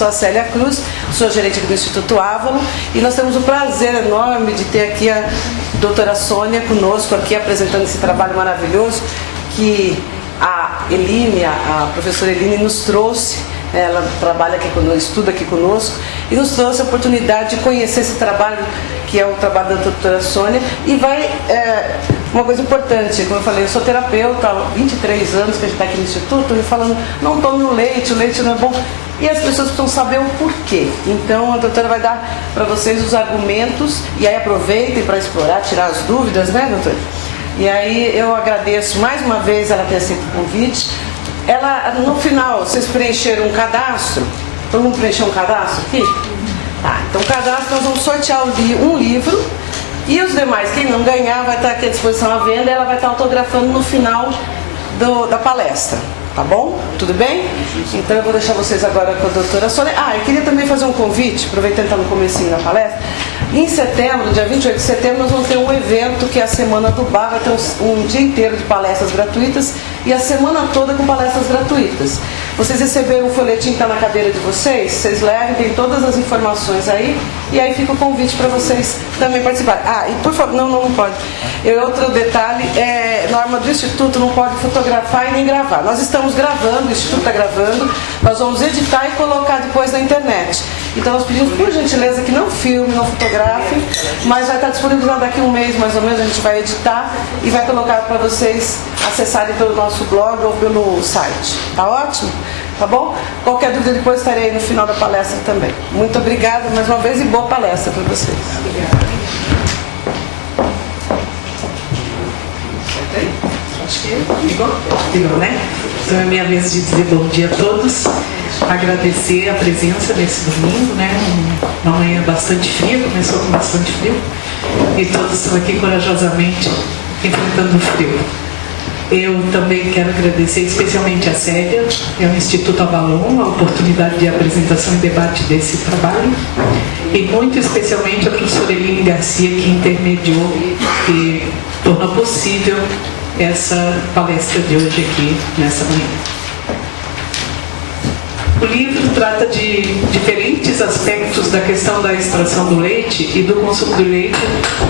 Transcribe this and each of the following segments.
sou a Célia Cruz, sou gerente aqui do Instituto Ávalo, e nós temos o prazer enorme de ter aqui a doutora Sônia conosco, aqui apresentando esse trabalho maravilhoso que a Eline, a professora Eline, nos trouxe. Ela trabalha aqui conosco, estuda aqui conosco, e nos trouxe a oportunidade de conhecer esse trabalho, que é o trabalho da doutora Sônia, e vai, uma coisa importante, como eu falei, eu sou terapeuta há 23 anos que a gente está aqui no Instituto, e falando, não tome o leite não é bom, e as pessoas precisam saber o porquê. Então a doutora vai dar para vocês os argumentos, e aí aproveitem para explorar, tirar as dúvidas, né, doutora? E aí eu agradeço mais uma vez ela ter aceito o convite. Ela, no final, vocês preencheram um cadastro? Todo mundo preencheu um cadastro aqui? Tá, então o cadastro nós vamos sortear um livro, e os demais, quem não ganhar, vai estar aqui à disposição à venda, e ela vai estar autografando no final da palestra. Tá bom? Tudo bem? Então eu vou deixar vocês agora com a doutora Sônia. Eu queria também fazer um convite, aproveitando que está no comecinho da palestra. Em setembro, dia 28 de setembro, nós vamos ter um evento que é a Semana do Bar, vai ter um dia inteiro de palestras gratuitas e a semana toda com palestras gratuitas. Vocês receberam o folhetim que está na cadeira de vocês, vocês levem, tem todas as informações aí, e aí fica o convite para vocês também participarem. E por favor, não pode. Outro detalhe, norma do Instituto, não pode fotografar e nem gravar. Nós estamos gravando, o Instituto está gravando, nós vamos editar e colocar depois na internet. Então nós pedimos por gentileza que não filme, não fotografe, mas vai estar disponibilizado daqui a um mês mais ou menos, a gente vai editar e vai colocar para vocês acessarem pelo nosso blog ou pelo site. Tá ótimo? Tá bom? Qualquer dúvida depois estarei aí no final da palestra também. Muito obrigada mais uma vez e boa palestra para vocês. Obrigada. Acho que ligou, né? Então é minha vez de dizer bom dia a todos. Agradecer a presença nesse domingo, né? Uma manhã bastante fria, começou com bastante frio, e todos estão aqui corajosamente enfrentando o frio. Eu também quero agradecer especialmente a Célia e ao Instituto Avalon a oportunidade de apresentação e debate desse trabalho, e muito especialmente a professora Eline Garcia, que intermediou e tornou possível essa palestra de hoje aqui nessa manhã. O livro trata de diferentes aspectos da questão da extração do leite e do consumo do leite,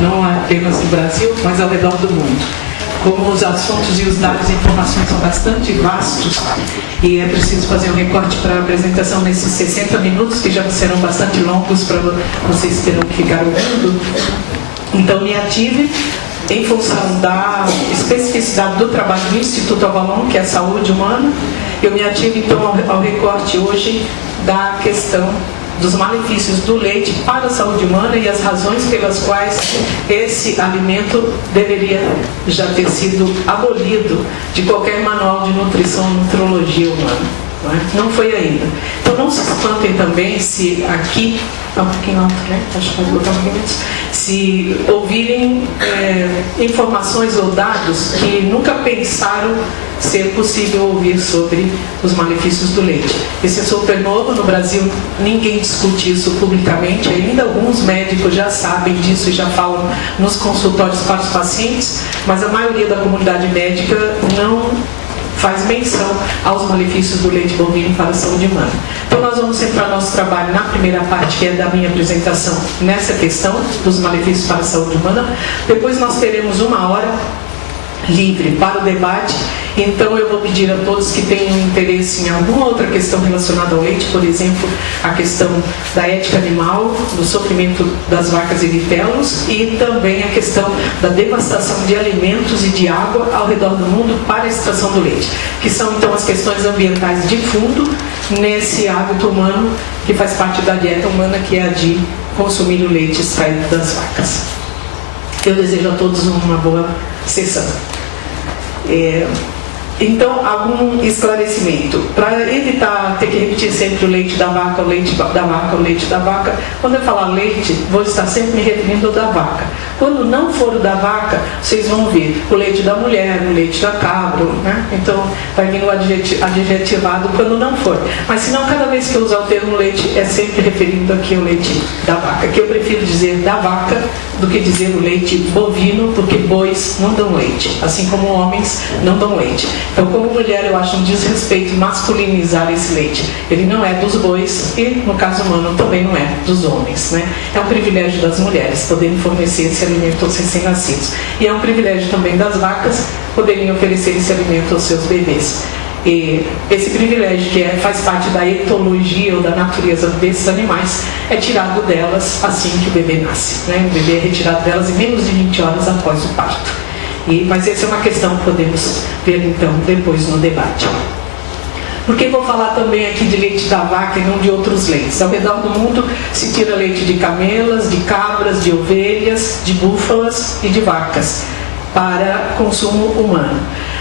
não apenas no Brasil, mas ao redor do mundo. Como os assuntos e os dados e informações são bastante vastos, e é preciso fazer um recorte para a apresentação nesses 60 minutos, que já serão bastante longos para vocês terem que ficar ouvindo. Então me ative em função da especificidade do trabalho do Instituto Avalon, que é a saúde humana. Eu me ativo então ao recorte hoje da questão dos malefícios do leite para a saúde humana e as razões pelas quais esse alimento deveria já ter sido abolido de qualquer manual de nutrição e nutrologia humana. Não foi ainda. Então não se espantem também se aqui, um pouquinho alto, né? Acho que vou botar um pouquinho menos. Se ouvirem informações ou dados que nunca pensaram ser possível ouvir sobre os malefícios do leite. Esse é super novo no Brasil, ninguém discute isso publicamente ainda, alguns médicos já sabem disso e já falam nos consultórios para os pacientes, mas a maioria da comunidade médica não faz menção aos malefícios do leite bovino para a saúde humana. Então nós vamos centrar nosso trabalho na primeira parte, que é da minha apresentação, nessa questão dos malefícios para a saúde humana. Depois nós teremos 1 hora livre para o debate. Então eu vou pedir a todos que tenham interesse em alguma outra questão relacionada ao leite, por exemplo, a questão da ética animal, do sofrimento das vacas e vitelos, e também a questão da devastação de alimentos e de água ao redor do mundo para a extração do leite, que são então as questões ambientais de fundo nesse hábito humano que faz parte da dieta humana, que é a de consumir o leite extraído das vacas. Eu desejo a todos uma boa sessão. Então, algum esclarecimento. Para evitar ter que repetir sempre o leite da vaca, o leite da vaca, o leite da vaca, quando eu falar leite, vou estar sempre me referindo ao da vaca. Quando não for o da vaca, vocês vão ver o leite da mulher, o leite da cabra, né? Então, vai vir o adjetivado quando não for. Mas, se não, cada vez que eu usar o termo leite, é sempre referindo aqui ao leite da vaca, que eu prefiro dizer da vaca do que dizer o leite bovino, porque bois não dão leite, assim como homens não dão leite. Então, como mulher, eu acho um desrespeito masculinizar esse leite. Ele não é dos bois e, no caso humano, também não é dos homens, né? É um privilégio das mulheres poderem fornecer esse alimento aos recém-nascidos. E é um privilégio também das vacas poderem oferecer esse alimento aos seus bebês. E esse privilégio que faz parte da etologia ou da natureza desses animais é tirado delas assim que o bebê nasce, né? O bebê é retirado delas em menos de 20 horas após o parto. Mas essa é uma questão que podemos ver então depois no debate. Porque vou falar também aqui de leite da vaca e não de outros leites. Ao redor do mundo se tira leite de camelas, de cabras, de ovelhas, de búfalas e de vacas para consumo humano.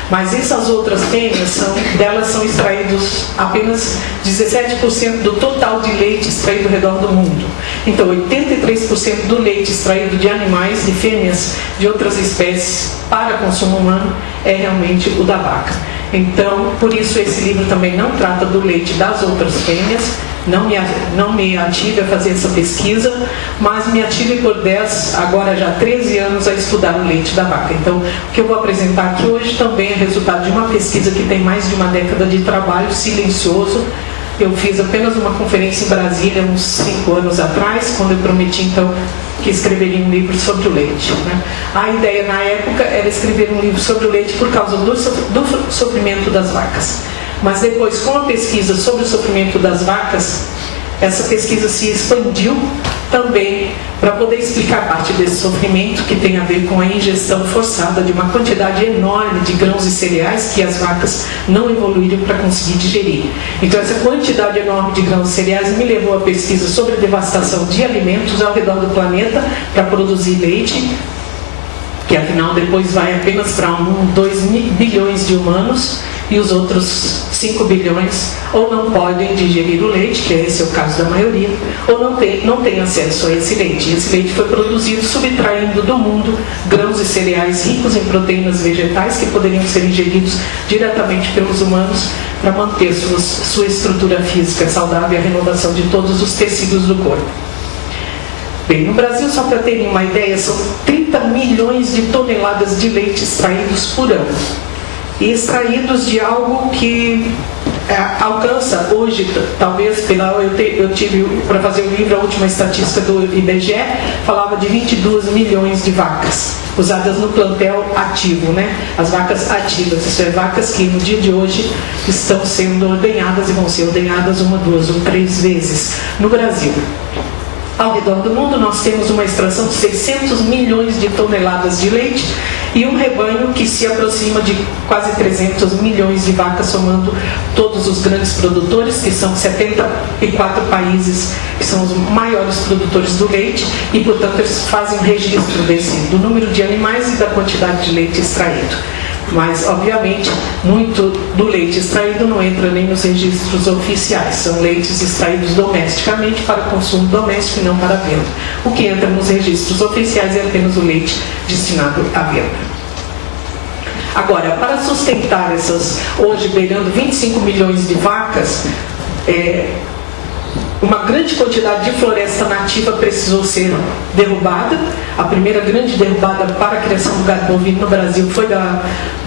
Mas essas outras fêmeas, delas são extraídos apenas 17% do total de leite extraído ao redor do mundo. Então, 83% do leite extraído de animais, de fêmeas de outras espécies para consumo humano é realmente o da vaca. Então, por isso esse livro também não trata do leite das outras fêmeas. Não me ative a fazer essa pesquisa, mas me ative por 10, agora já 13 anos, a estudar o leite da vaca. Então, o que eu vou apresentar aqui hoje também é resultado de uma pesquisa que tem mais de uma década de trabalho silencioso. Eu fiz apenas uma conferência em Brasília, uns 5 anos atrás, quando eu prometi, então, que escreveria um livro sobre o leite, né? A ideia, na época, era escrever um livro sobre o leite por causa do sofrimento das vacas. Mas depois, com a pesquisa sobre o sofrimento das vacas, essa pesquisa se expandiu também para poder explicar parte desse sofrimento que tem a ver com a ingestão forçada de uma quantidade enorme de grãos e cereais que as vacas não evoluíram para conseguir digerir. Então, essa quantidade enorme de grãos e cereais me levou à pesquisa sobre a devastação de alimentos ao redor do planeta para produzir leite, que afinal depois vai apenas para 2 bilhões de humanos, e os outros 5 bilhões ou não podem digerir o leite, que esse é o caso da maioria, ou não tem acesso a esse leite. Esse leite foi produzido subtraindo do mundo grãos e cereais ricos em proteínas vegetais que poderiam ser ingeridos diretamente pelos humanos para manter sua estrutura física saudável e a renovação de todos os tecidos do corpo. Bem, no Brasil, só para terem uma ideia, são 30 milhões de toneladas de leite extraídos por ano. E extraídos de algo que alcança hoje, talvez, eu tive para fazer o livro, a última estatística do IBGE, falava de 22 milhões de vacas usadas no plantel ativo, né? As vacas ativas, isso é, vacas que no dia de hoje estão sendo ordenhadas e vão ser ordenhadas 1, 2 ou 3 vezes no Brasil. Ao redor do mundo, nós temos uma extração de 600 milhões de toneladas de leite e um rebanho que se aproxima de quase 300 milhões de vacas, somando todos os grandes produtores, que são 74 países, que são os maiores produtores do leite, e, portanto, eles fazem registro do número de animais e da quantidade de leite extraído. Mas, obviamente, muito do leite extraído não entra nem nos registros oficiais. São leites extraídos domesticamente para consumo doméstico e não para venda. O que entra nos registros oficiais é apenas o leite destinado à venda. Agora, para sustentar essas, hoje, beirando 25 milhões de vacas, uma grande quantidade de floresta nativa precisou ser derrubada. A primeira grande derrubada para a criação do gado bovino no Brasil foi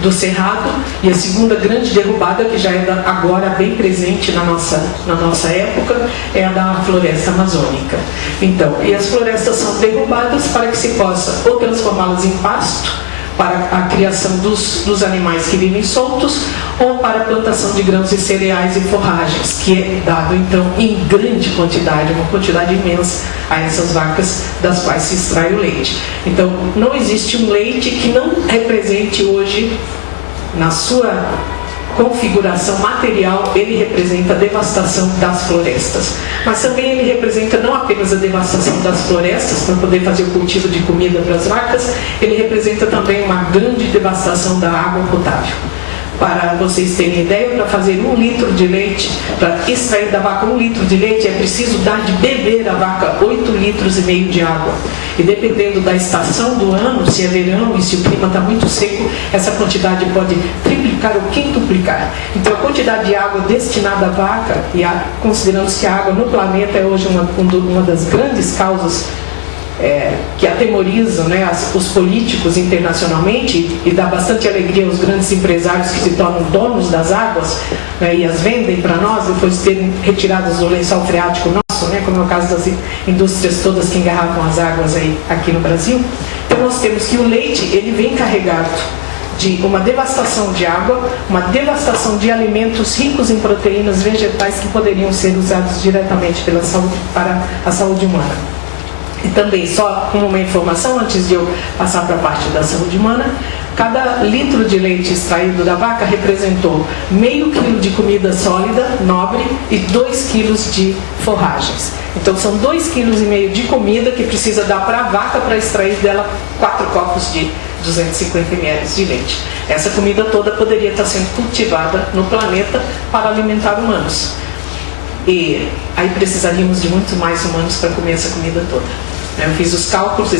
do Cerrado, e a segunda grande derrubada, que já é agora bem presente na nossa época, é a da floresta amazônica. Então, e as florestas são derrubadas para que se possa ou transformá-las em pasto, para a criação dos animais que vivem soltos, ou para a plantação de grãos e cereais e forragens, que é dado então em grande quantidade, uma quantidade imensa a essas vacas das quais se extrai o leite. Então, não existe um leite que não represente hoje, na sua configuração material, ele representa a devastação das florestas. Mas também ele representa não apenas a devastação das florestas, para poder fazer o cultivo de comida para as vacas, ele representa também uma grande devastação da água potável. Para vocês terem ideia, para fazer 1 litro de leite, para extrair da vaca 1 litro de leite, é preciso dar de beber à vaca 8,5 litros de água. E dependendo da estação do ano, se é verão e se o clima está muito seco, essa quantidade pode triplicar ou quintuplicar. Então, a quantidade de água destinada à vaca, e consideramos que a água no planeta é hoje uma das grandes causas que atemorizam, né, os políticos internacionalmente e dá bastante alegria aos grandes empresários que se tornam donos das águas, né, e as vendem para nós depois de terem retiradas do lençol freático nosso, né, como é o caso das indústrias todas que engarrafam as águas aqui no Brasil. Então nós temos que o leite ele vem carregado de uma devastação de água, uma devastação de alimentos ricos em proteínas vegetais que poderiam ser usados diretamente para a saúde humana. E também, só uma informação antes de eu passar para a parte da saúde humana, cada litro de leite extraído da vaca representou meio quilo de comida sólida, nobre, e 2 quilos de forragens. Então são 2,5 quilos de comida que precisa dar para a vaca para extrair dela 4 copos de 250 ml de leite. Essa comida toda poderia estar sendo cultivada no planeta para alimentar humanos. E aí precisaríamos de muito mais humanos para comer essa comida toda. Eu fiz os cálculos e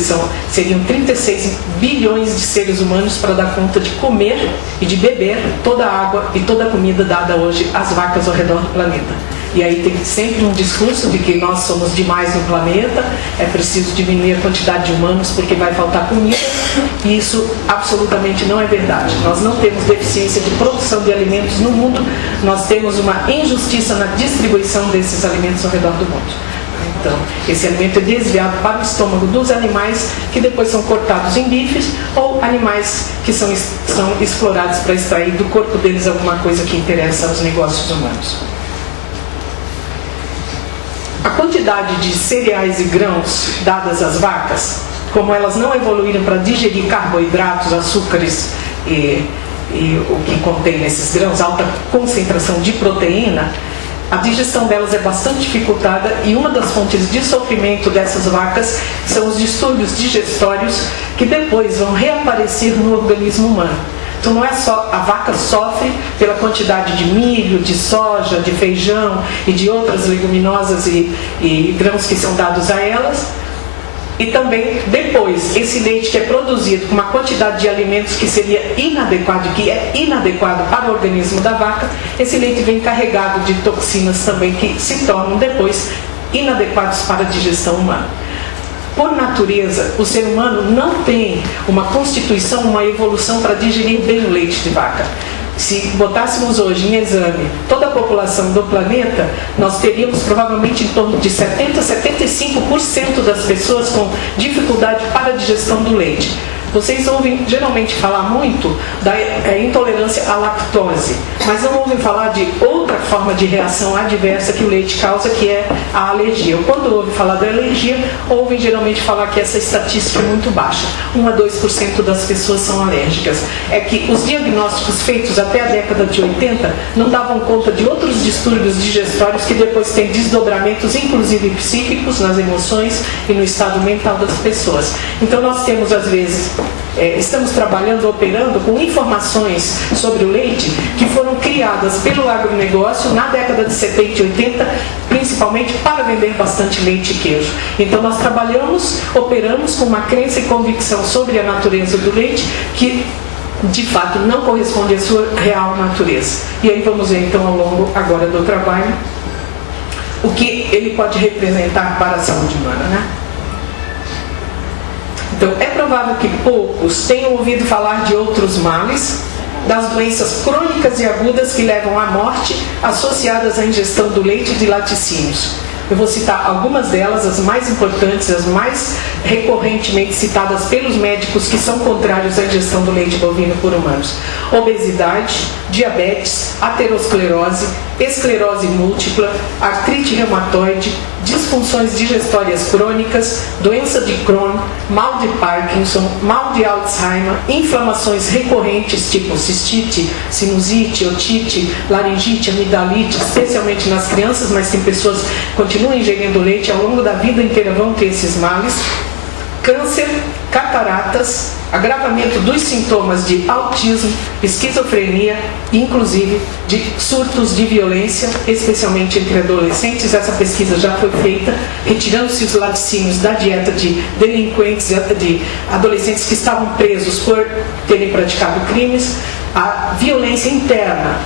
seriam 36 bilhões de seres humanos para dar conta de comer e de beber toda a água e toda a comida dada hoje às vacas ao redor do planeta. E aí tem sempre um discurso de que nós somos demais no planeta, é preciso diminuir a quantidade de humanos porque vai faltar comida, e isso absolutamente não é verdade. Nós não temos deficiência de produção de alimentos no mundo, nós temos uma injustiça na distribuição desses alimentos ao redor do mundo. Então, esse alimento é desviado para o estômago dos animais que depois são cortados em bifes ou animais que são explorados para extrair do corpo deles alguma coisa que interessa aos negócios humanos. A quantidade de cereais e grãos dadas às vacas, como elas não evoluíram para digerir carboidratos, açúcares e o que contém nesses grãos, alta concentração de proteína, a digestão delas é bastante dificultada e uma das fontes de sofrimento dessas vacas são os distúrbios digestórios que depois vão reaparecer no organismo humano. Então não é só a vaca sofre pela quantidade de milho, de soja, de feijão e de outras leguminosas e grãos que são dados a elas, e também depois esse leite que é produzido com uma quantidade de alimentos que seria inadequado, que é inadequado para o organismo da vaca, esse leite vem carregado de toxinas também que se tornam depois inadequados para a digestão humana. Por natureza, o ser humano não tem uma constituição, uma evolução para digerir bem o leite de vaca. Se botássemos hoje em exame toda a população do planeta, nós teríamos provavelmente em torno de 70% a 75% das pessoas com dificuldade para a digestão do leite. Vocês ouvem geralmente falar muito da intolerância à lactose, mas não ouvem falar de outra forma de reação adversa que o leite causa, que é a alergia. Quando ouvem falar da alergia, ouvem geralmente falar que essa estatística é muito baixa. 1 a 2% das pessoas são alérgicas. É que os diagnósticos feitos até a década de 80 não davam conta de outros distúrbios digestórios que depois têm desdobramentos, inclusive psíquicos, nas emoções e no estado mental das pessoas. Então nós temos, às vezes, estamos trabalhando, operando com informações sobre o leite que foram criadas pelo agronegócio na década de 70 e 80, principalmente para vender bastante leite e queijo. Então nós trabalhamos, operamos com uma crença e convicção sobre a natureza do leite que de fato não corresponde à sua real natureza. E aí vamos ver então ao longo agora do trabalho o que ele pode representar para a saúde humana, né? Então, é provável que poucos tenham ouvido falar de outros males, das doenças crônicas e agudas que levam à morte associadas à ingestão do leite e de laticínios. Eu vou citar algumas delas, as mais importantes, as mais recorrentemente citadas pelos médicos que são contrários à ingestão do leite bovino por humanos. Obesidade, diabetes, aterosclerose, esclerose múltipla, artrite reumatoide, disfunções digestórias crônicas, doença de Crohn, mal de Parkinson, mal de Alzheimer, inflamações recorrentes tipo cistite, sinusite, otite, laringite, amidalite, especialmente nas crianças, mas tem pessoas que continuam ingerindo leite ao longo da vida inteira, vão ter esses males, câncer, cataratas, agravamento dos sintomas de autismo, esquizofrenia, inclusive de surtos de violência, especialmente entre adolescentes. Essa pesquisa já foi feita, retirando-se os laticínios da dieta de delinquentes, de adolescentes que estavam presos por terem praticado crimes. a violência interna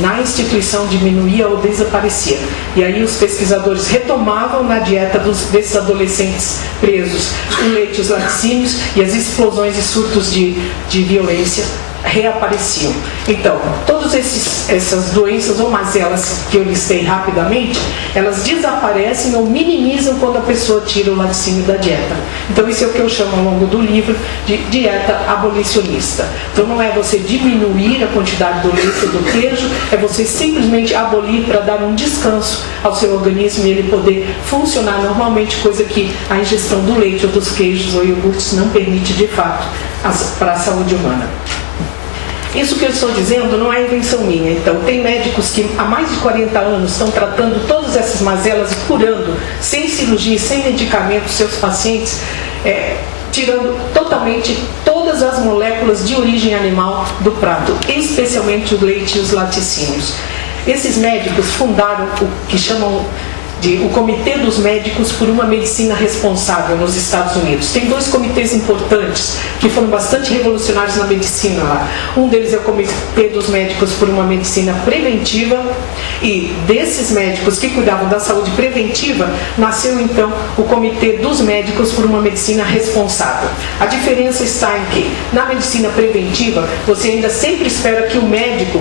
na instituição diminuía ou desaparecia. E aí os pesquisadores retomavam na dieta desses adolescentes presos o leite e os laticínios, e as explosões e surtos de violência reapareciam. Então, todas essas doenças ou mazelas que eu listei rapidamente, elas desaparecem ou minimizam quando a pessoa tira o laticínio da dieta. Então, isso é o que eu chamo ao longo do livro de dieta abolicionista. Então, não é você diminuir a quantidade do leite ou do queijo, é você simplesmente abolir para dar um descanso ao seu organismo e ele poder funcionar normalmente, coisa que a ingestão do leite ou dos queijos ou iogurtes não permite de fato para a saúde humana. Isso que eu estou dizendo não é invenção minha. Então, tem médicos que há mais de 40 anos estão tratando todas essas mazelas e curando, sem cirurgia, sem medicamentos, seus pacientes, tirando totalmente todas as moléculas de origem animal do prato, especialmente o leite e os laticínios. Esses médicos fundaram o que chamam o Comitê dos Médicos por uma Medicina Responsável nos Estados Unidos. Tem 2 comitês importantes que foram bastante revolucionários na medicina lá. Um deles é o Comitê dos Médicos por uma Medicina Preventiva, e desses médicos que cuidavam da saúde preventiva, nasceu então o Comitê dos Médicos por uma Medicina Responsável. A diferença está em que, na medicina preventiva, você ainda sempre espera que o médico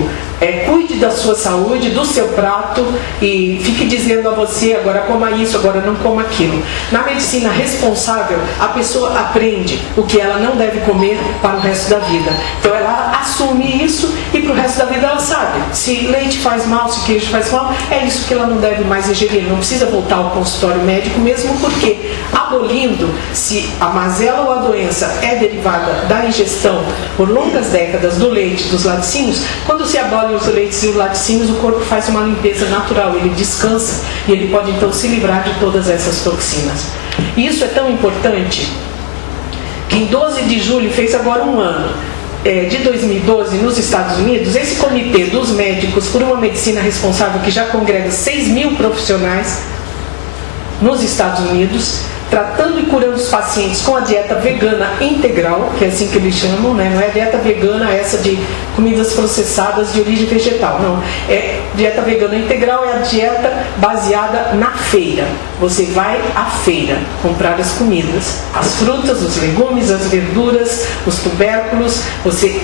cuide da sua saúde, do seu prato, e fique dizendo a você, agora coma isso, agora não coma aquilo. Na medicina responsável, a pessoa aprende o que ela não deve comer para o resto da vida. Então ela assume isso e para o resto da vida ela sabe. Se leite faz mal, se queijo faz mal, é isso que ela não deve mais ingerir. Não precisa voltar ao consultório médico, mesmo porque, abolindo, se a mazela ou a doença é derivada da ingestão por longas décadas do leite e dos laticínios, quando se abole os leites e os laticínios, o corpo faz uma limpeza natural, ele descansa e ele pode então se livrar de todas essas toxinas. E isso é tão importante que em 12 de julho, fez agora um ano, de 2012, nos Estados Unidos, esse Comitê dos Médicos por uma Medicina Responsável, que já congrega 6.000 profissionais nos Estados Unidos, tratando e curando os pacientes com a dieta vegana integral, que é assim que eles chamam, né? Não é a dieta vegana essa de comidas processadas de origem vegetal, não. É dieta vegana integral, é a dieta baseada na feira. Você vai à feira comprar as comidas, as frutas, os legumes, as verduras, os tubérculos,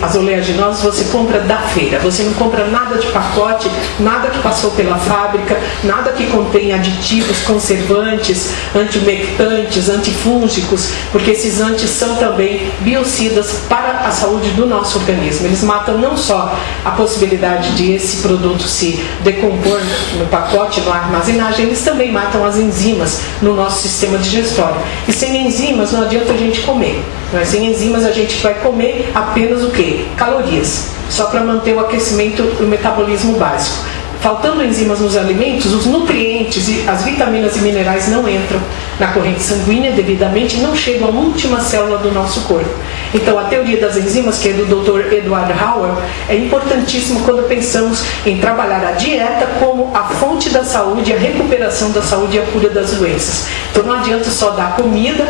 as oleaginosas, você compra da feira. Você não compra nada de pacote, nada que passou pela fábrica, nada que contém aditivos, conservantes, antiumectantes, antifúngicos, porque esses antes são também biocidas para a saúde do nosso organismo. Eles matam não só a possibilidade de esse produto se decompor no pacote, na armazenagem, eles também matam as enzimas no nosso sistema digestório. E sem enzimas não adianta a gente comer. Mas sem enzimas a gente vai comer apenas o quê? Calorias, só para manter o aquecimento e o metabolismo básico. Faltando enzimas nos alimentos, os nutrientes e as vitaminas e minerais não entram na corrente sanguínea devidamente e não chegam à última célula do nosso corpo. Então, a teoria das enzimas, que é do Dr. Edward Hauer, é importantíssimo quando pensamos em trabalhar a dieta como a fonte da saúde, a recuperação da saúde e a cura das doenças. Então, não adianta só dar comida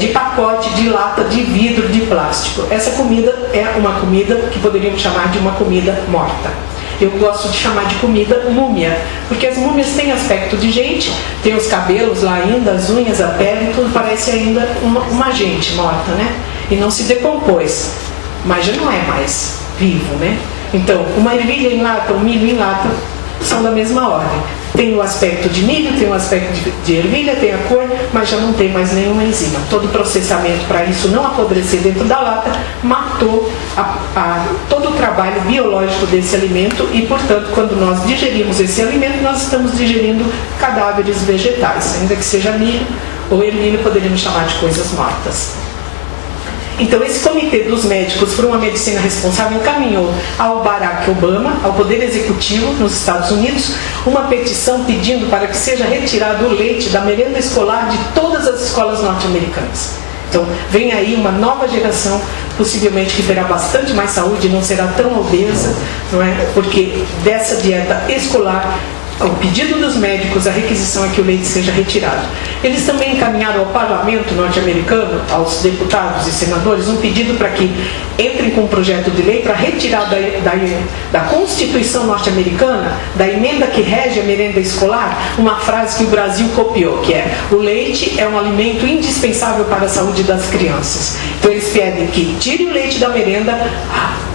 de pacote, de lata, de vidro, de plástico. Essa comida é uma comida que poderíamos chamar de uma comida morta. Eu gosto de chamar de comida múmia, porque as múmias têm aspecto de gente, tem os cabelos lá ainda, as unhas, a pele, tudo parece ainda uma gente morta, né? E não se decompôs, mas já não é mais vivo, né? Então, uma ervilha em lata, um milho em lata, são da mesma ordem. Tem o aspecto de milho, tem o aspecto de ervilha, tem a cor, mas já não tem mais nenhuma enzima. Todo o processamento para isso não apodrecer dentro da lata matou todo o trabalho biológico desse alimento e, portanto, quando nós digerimos esse alimento, nós estamos digerindo cadáveres vegetais, ainda que seja milho ou ervilha, poderíamos chamar de coisas mortas. Então, esse Comitê dos Médicos por uma Medicina Responsável encaminhou ao Barack Obama, ao Poder Executivo nos Estados Unidos, uma petição pedindo para que seja retirado o leite da merenda escolar de todas as escolas norte-americanas. Então, vem aí uma nova geração, possivelmente que terá bastante mais saúde, não será tão obesa, não é? Porque dessa dieta escolar o pedido dos médicos, a requisição é que o leite seja retirado. Eles também encaminharam ao parlamento norte-americano, aos deputados e senadores, um pedido para que entrem com um projeto de lei para retirar da Constituição norte-americana, da emenda que rege a merenda escolar, uma frase que o Brasil copiou, que é: o leite é um alimento indispensável para a saúde das crianças. Então eles pedem que tire o leite da merenda,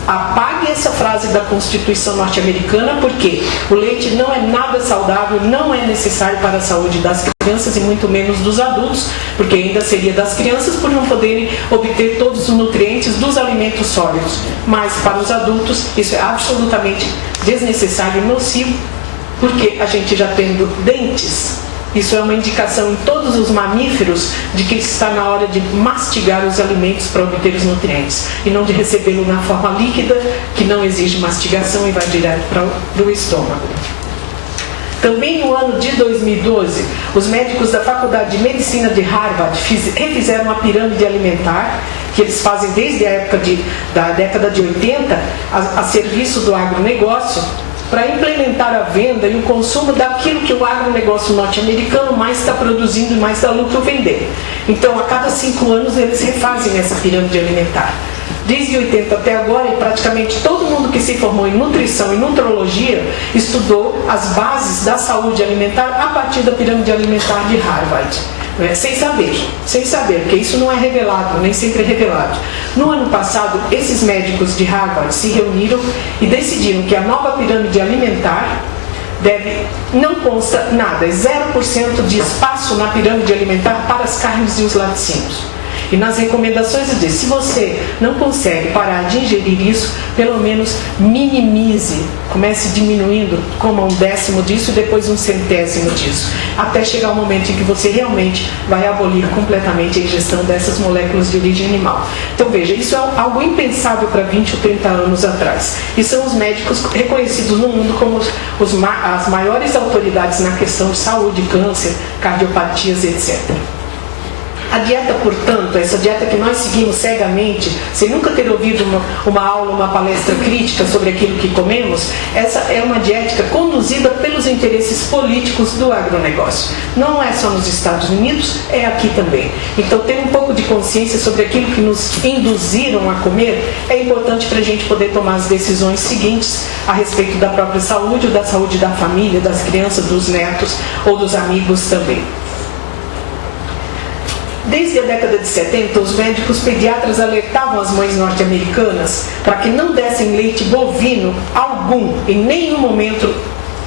apague essa frase da Constituição norte-americana, porque o leite não é nada saudável, não é necessário para a saúde das crianças e muito menos dos adultos, porque ainda seria das crianças por não poderem obter todos os nutrientes dos alimentos sólidos. Mas para os adultos isso é absolutamente desnecessário e nocivo, porque a gente já tendo dentes, isso é uma indicação em todos os mamíferos de que está na hora de mastigar os alimentos para obter os nutrientes e não de recebê-lo na forma líquida, que não exige mastigação e vai direto para o estômago. Também no ano de 2012, os médicos da Faculdade de Medicina de Harvard refizeram a pirâmide alimentar, que eles fazem desde a época da década de 80, a serviço do agronegócio, para implementar a venda e o consumo daquilo que o agronegócio norte-americano mais está produzindo e mais dá lucro vender. Então, a cada 5 anos, eles refazem essa pirâmide alimentar. Desde 80 até agora, e praticamente todo mundo que se formou em nutrição e nutrologia estudou as bases da saúde alimentar a partir da pirâmide alimentar de Harvard. Sem saber, porque isso não é revelado, nem sempre é revelado. No ano passado, esses médicos de Harvard se reuniram e decidiram que a nova pirâmide alimentar não consta nada, é 0% de espaço na pirâmide alimentar para as carnes e os laticínios. E nas recomendações eu disse: se você não consegue parar de ingerir isso, pelo menos minimize, comece diminuindo, coma 1/10 disso e depois 1/100 disso, até chegar o momento em que você realmente vai abolir completamente a ingestão dessas moléculas de origem animal. Então veja, isso é algo impensável para 20 ou 30 anos atrás. E são os médicos reconhecidos no mundo como as maiores autoridades na questão de saúde, câncer, cardiopatias, etc. A dieta, portanto, essa dieta que nós seguimos cegamente, sem nunca ter ouvido uma aula, uma palestra crítica sobre aquilo que comemos, essa é uma dieta conduzida pelos interesses políticos do agronegócio. Não é só nos Estados Unidos, é aqui também. Então, ter um pouco de consciência sobre aquilo que nos induziram a comer é importante para a gente poder tomar as decisões seguintes a respeito da própria saúde, ou da saúde da família, das crianças, dos netos ou dos amigos também. Desde a década de 70, os médicos pediatras alertavam as mães norte-americanas para que não dessem leite bovino algum, em nenhum momento,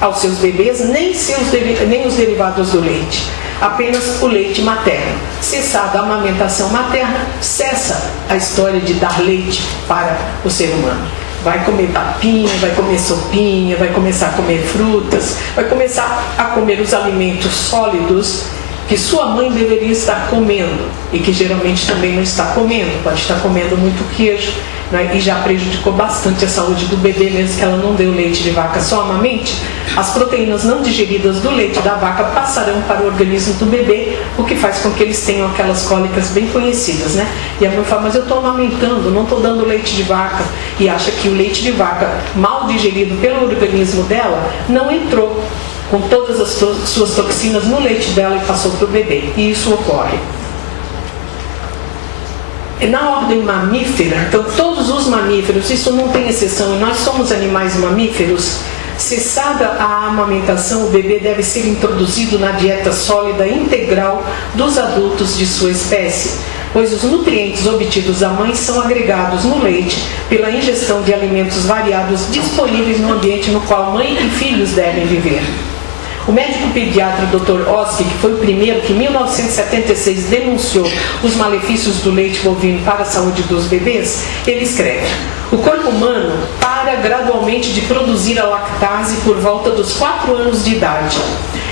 aos seus bebês, nem os derivados do leite. Apenas o leite materno. Cessada a amamentação materna, cessa a história de dar leite para o ser humano. Vai comer papinha, vai comer sopinha, vai começar a comer frutas, vai começar a comer os alimentos sólidos que sua mãe deveria estar comendo e que geralmente também não está comendo. Pode estar comendo muito queijo, né, e já prejudicou bastante a saúde do bebê, mesmo que ela não dê o leite de vaca só amamente. As proteínas não digeridas do leite da vaca passarão para o organismo do bebê, o que faz com que eles tenham aquelas cólicas bem conhecidas, né? E a mãe fala: mas eu estou amamentando, não estou dando leite de vaca, e acha que o leite de vaca mal digerido pelo organismo dela não entrou com todas as suas toxinas no leite dela e passou para o bebê. E isso ocorre. Na ordem mamífera, então todos os mamíferos, isso não tem exceção, e nós somos animais mamíferos, cessada a amamentação, o bebê deve ser introduzido na dieta sólida integral dos adultos de sua espécie, pois os nutrientes obtidos da mãe são agregados no leite pela ingestão de alimentos variados disponíveis no ambiente no qual mãe e filhos devem viver. O médico pediatra Dr. Oski, que foi o primeiro que em 1976 denunciou os malefícios do leite bovino para a saúde dos bebês, ele escreve: o corpo humano para gradualmente de produzir a lactase por volta dos 4 anos de idade,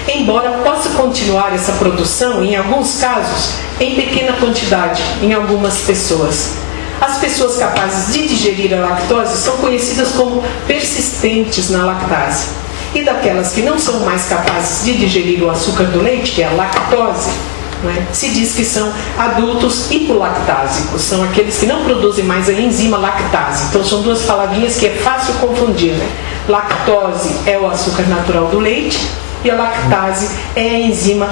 embora possa continuar essa produção, em alguns casos, em pequena quantidade, em algumas pessoas. As pessoas capazes de digerir a lactose são conhecidas como persistentes na lactase. E daquelas que não são mais capazes de digerir o açúcar do leite, que é a lactose, né, se diz que são adultos hipolactásicos, são aqueles que não produzem mais a enzima lactase. Então são duas palavrinhas que é fácil confundir, né? Lactose é o açúcar natural do leite e a lactase é a enzima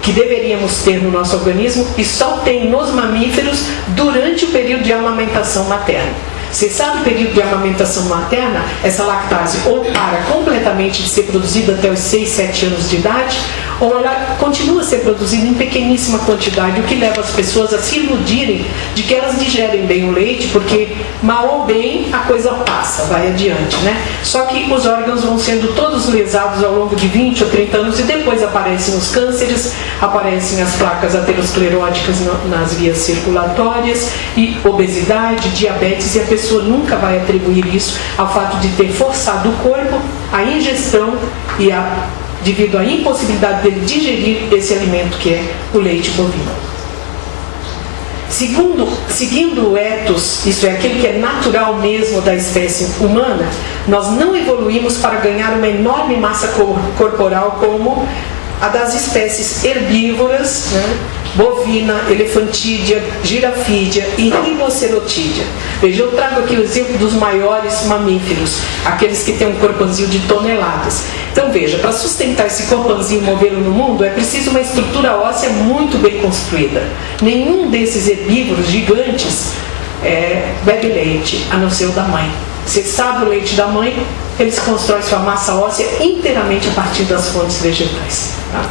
que deveríamos ter no nosso organismo e só tem nos mamíferos durante o período de amamentação materna. Cessado o período de amamentação materna, essa lactase ou para completamente de ser produzida até os 6, 7 anos de idade, ou ela continua a ser produzida em pequeníssima quantidade, o que leva as pessoas a se iludirem de que elas digerem bem o leite, porque mal ou bem a coisa passa, vai adiante, né? Só que os órgãos vão sendo todos lesados ao longo de 20 ou 30 anos e depois aparecem os cânceres, aparecem as placas ateroscleróticas nas vias circulatórias e obesidade, diabetes, e a pessoa nunca vai atribuir isso ao fato de ter forçado o corpo à ingestão e devido à impossibilidade dele digerir esse alimento que é o leite bovino. Seguindo o ethos, isso é aquele que é natural mesmo da espécie humana, nós não evoluímos para ganhar uma enorme massa corporal como a das espécies herbívoras, né? Bovina, elefantídea, girafídea e rinocerotídea. Veja, eu trago aqui o exemplo dos maiores mamíferos, aqueles que têm um corpãozinho de toneladas. Então veja, para sustentar esse corpãozinho e movê-lo no mundo, é preciso uma estrutura óssea muito bem construída. Nenhum desses herbívoros gigantes bebe leite, a não ser o da mãe. Cessado o leite da mãe, eles constroem sua massa óssea inteiramente a partir das fontes vegetais. Tá?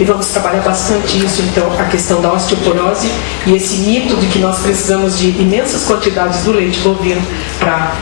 E vamos trabalhar bastante isso, então, a questão da osteoporose e esse mito de que nós precisamos de imensas quantidades do leite bovino para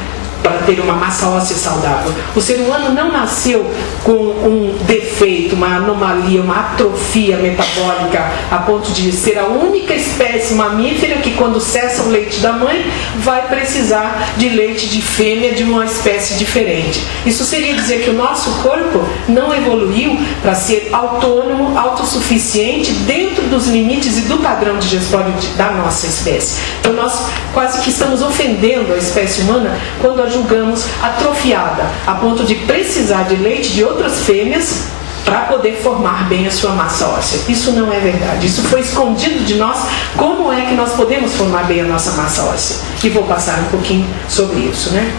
ter uma massa óssea saudável. O ser humano não nasceu com um defeito, uma anomalia, uma atrofia metabólica a ponto de ser a única espécie mamífera que, quando cessa o leite da mãe, vai precisar de leite de fêmea de uma espécie diferente. Isso seria dizer que o nosso corpo não evoluiu para ser autônomo, autossuficiente dentro dos limites e do padrão digestório da nossa espécie. Então nós quase que estamos ofendendo a espécie humana quando a julgamos atrofiada, a ponto de precisar de leite de outras fêmeas para poder formar bem a sua massa óssea. Isso não é verdade. Isso foi escondido de nós. Como é que nós podemos formar bem a nossa massa óssea? E vou passar um pouquinho sobre isso, né?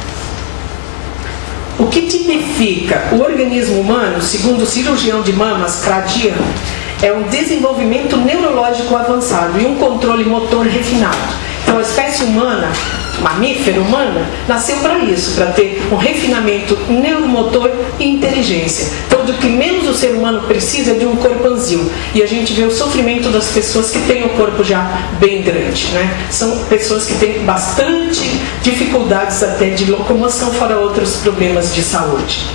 O que tipifica o organismo humano, segundo o cirurgião de mamas Cradian, é um desenvolvimento neurológico avançado e um controle motor refinado. Então, a espécie humana, mamífera humana, nasceu para isso, para ter um refinamento neuromotor e inteligência. Então, do que menos o ser humano precisa é de um corpãozinho. E a gente vê o sofrimento das pessoas que têm o corpo já bem grande, né? São pessoas que têm bastante dificuldades até de locomoção, fora outros problemas de saúde.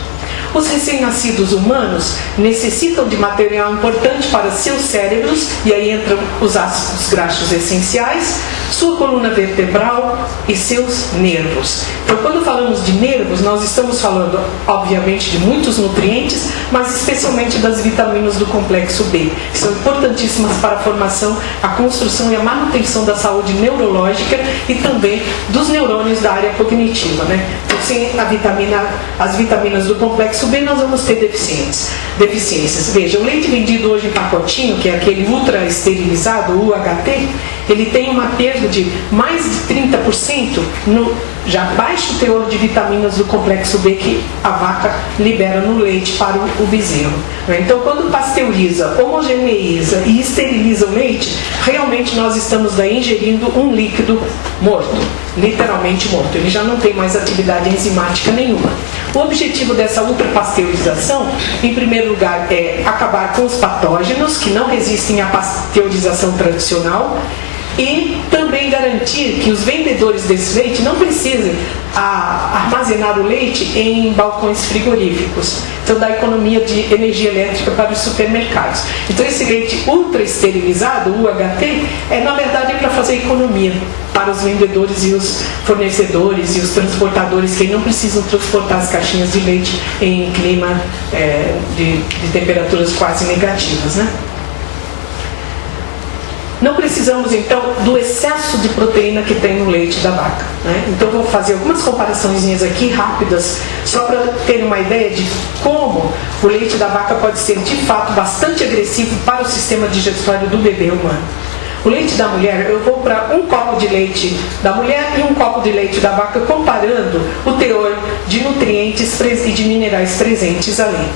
Os recém-nascidos humanos necessitam de material importante para seus cérebros, e aí entram os ácidos graxos essenciais, sua coluna vertebral e seus nervos. Então, quando falamos de nervos, nós estamos falando, obviamente, de muitos nutrientes, mas especialmente das vitaminas do complexo B, que são importantíssimas para a formação, a construção e a manutenção da saúde neurológica e também dos neurônios da área cognitiva, né? Então, sem as vitaminas do complexo B, nós vamos ter deficiências. Veja, o leite vendido hoje em pacotinho, que é aquele ultra esterilizado, o UHT, ele tem uma perda de mais de 30% no já baixo teor de vitaminas do complexo B que a vaca libera no leite para o bezerro. Então, quando pasteuriza, homogeneiza e esteriliza o leite, realmente nós estamos daí ingerindo um líquido morto, literalmente morto. Ele já não tem mais atividade enzimática nenhuma. O objetivo dessa ultrapasteurização, em primeiro lugar, é acabar com os patógenos que não resistem à pasteurização tradicional e também garantir que os vendedores desse leite não precisem armazenar o leite em balcões frigoríficos. Então, dá economia de energia elétrica para os supermercados. Então, esse leite ultra esterilizado, o UHT, na verdade para fazer economia para os vendedores e os fornecedores e os transportadores que não precisam transportar as caixinhas de leite em clima de temperaturas quase negativas, né? Não precisamos, então, do excesso de proteína que tem no leite da vaca, né? Então, vou fazer algumas comparações aqui rápidas, só para ter uma ideia de como o leite da vaca pode ser, de fato, bastante agressivo para o sistema digestório do bebê humano. O leite da mulher, eu vou para um copo de leite da mulher e um copo de leite da vaca, comparando o teor de nutrientes e de minerais presentes ali.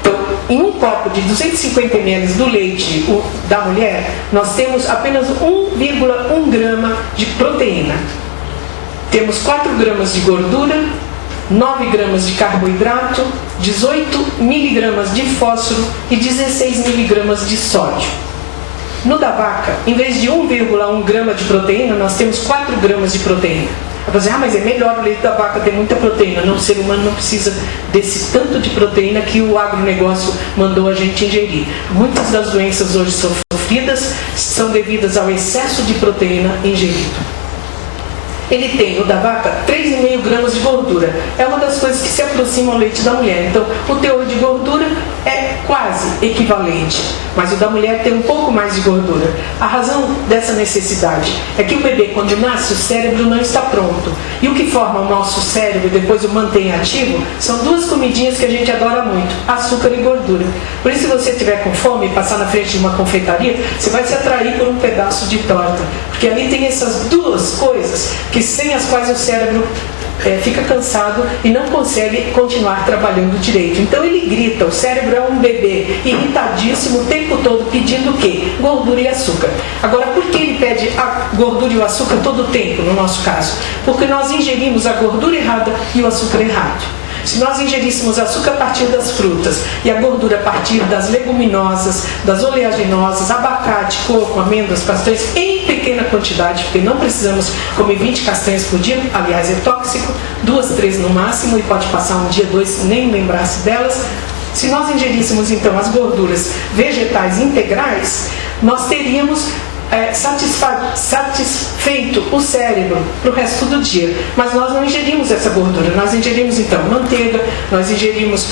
Então, em um copo de 250 ml do leite da mulher, nós temos apenas 1,1 grama de proteína. Temos 4 gramas de gordura, 9 gramas de carboidrato, 18 miligramas de fósforo e 16 miligramas de sódio. No da vaca, em vez de 1,1 grama de proteína, nós temos 4 gramas de proteína. Você vai dizer, mas é melhor o leite da vaca ter muita proteína. Não, o ser humano não precisa desse tanto de proteína que o agronegócio mandou a gente ingerir. Muitas das doenças hoje sofridas são devidas ao excesso de proteína ingerido. Ele tem, o da vaca, 3,5 gramas de gordura. É uma das coisas que se aproxima ao leite da mulher. Então, o teor de gordura é quase equivalente, mas o da mulher tem um pouco mais de gordura. A razão dessa necessidade é que o bebê, quando nasce, o cérebro não está pronto. E o que forma o nosso cérebro e depois o mantém ativo são 2 comidinhas que a gente adora muito, açúcar e gordura. Por isso, se você estiver com fome e passar na frente de uma confeitaria, você vai se atrair por um pedaço de torta. Porque ali tem essas 2 coisas que sem as quais o cérebro fica cansado e não consegue continuar trabalhando direito. Então ele grita, o cérebro é um bebê irritadíssimo o tempo todo pedindo o quê? Gordura e açúcar. Agora, por que ele pede a gordura e o açúcar todo o tempo, no nosso caso? Porque nós ingerimos a gordura errada e o açúcar errado. Se nós ingeríssemos açúcar a partir das frutas e a gordura a partir das leguminosas, das oleaginosas, abacate, coco, amêndoas, castanhas, em pequena quantidade, porque não precisamos comer 20 castanhas por dia, aliás é tóxico, 2, 3 no máximo, e pode passar um dia, 2, nem lembrar-se delas. Se nós ingeríssemos então as gorduras vegetais integrais, nós teríamos satisfeito o cérebro para o resto do dia. Mas nós não ingerimos essa gordura. Nós ingerimos então manteiga, nós ingerimos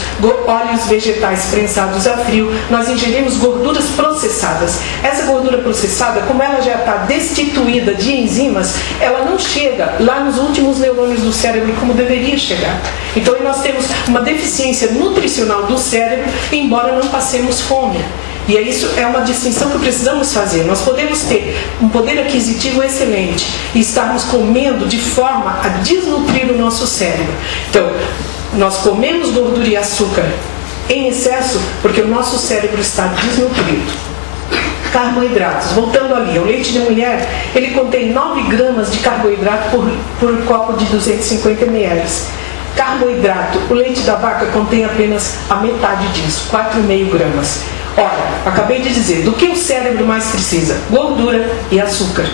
óleos vegetais prensados a frio, nós ingerimos gorduras processadas. Essa gordura processada, como ela já está destituída de enzimas, ela não chega lá nos últimos neurônios do cérebro como deveria chegar. Então nós temos uma deficiência nutricional do cérebro, embora não passemos fome. E isso é uma distinção que precisamos fazer. Nós podemos ter um poder aquisitivo excelente e estarmos comendo de forma a desnutrir o nosso cérebro. Então, nós comemos gordura e açúcar em excesso porque o nosso cérebro está desnutrido. Carboidratos, voltando ali, o leite de mulher, ele contém 9 gramas de carboidrato por copo de 250 ml. Carboidrato, o leite da vaca contém apenas a metade disso, 4,5 gramas. Ora, acabei de dizer, do que o cérebro mais precisa? Gordura e açúcar.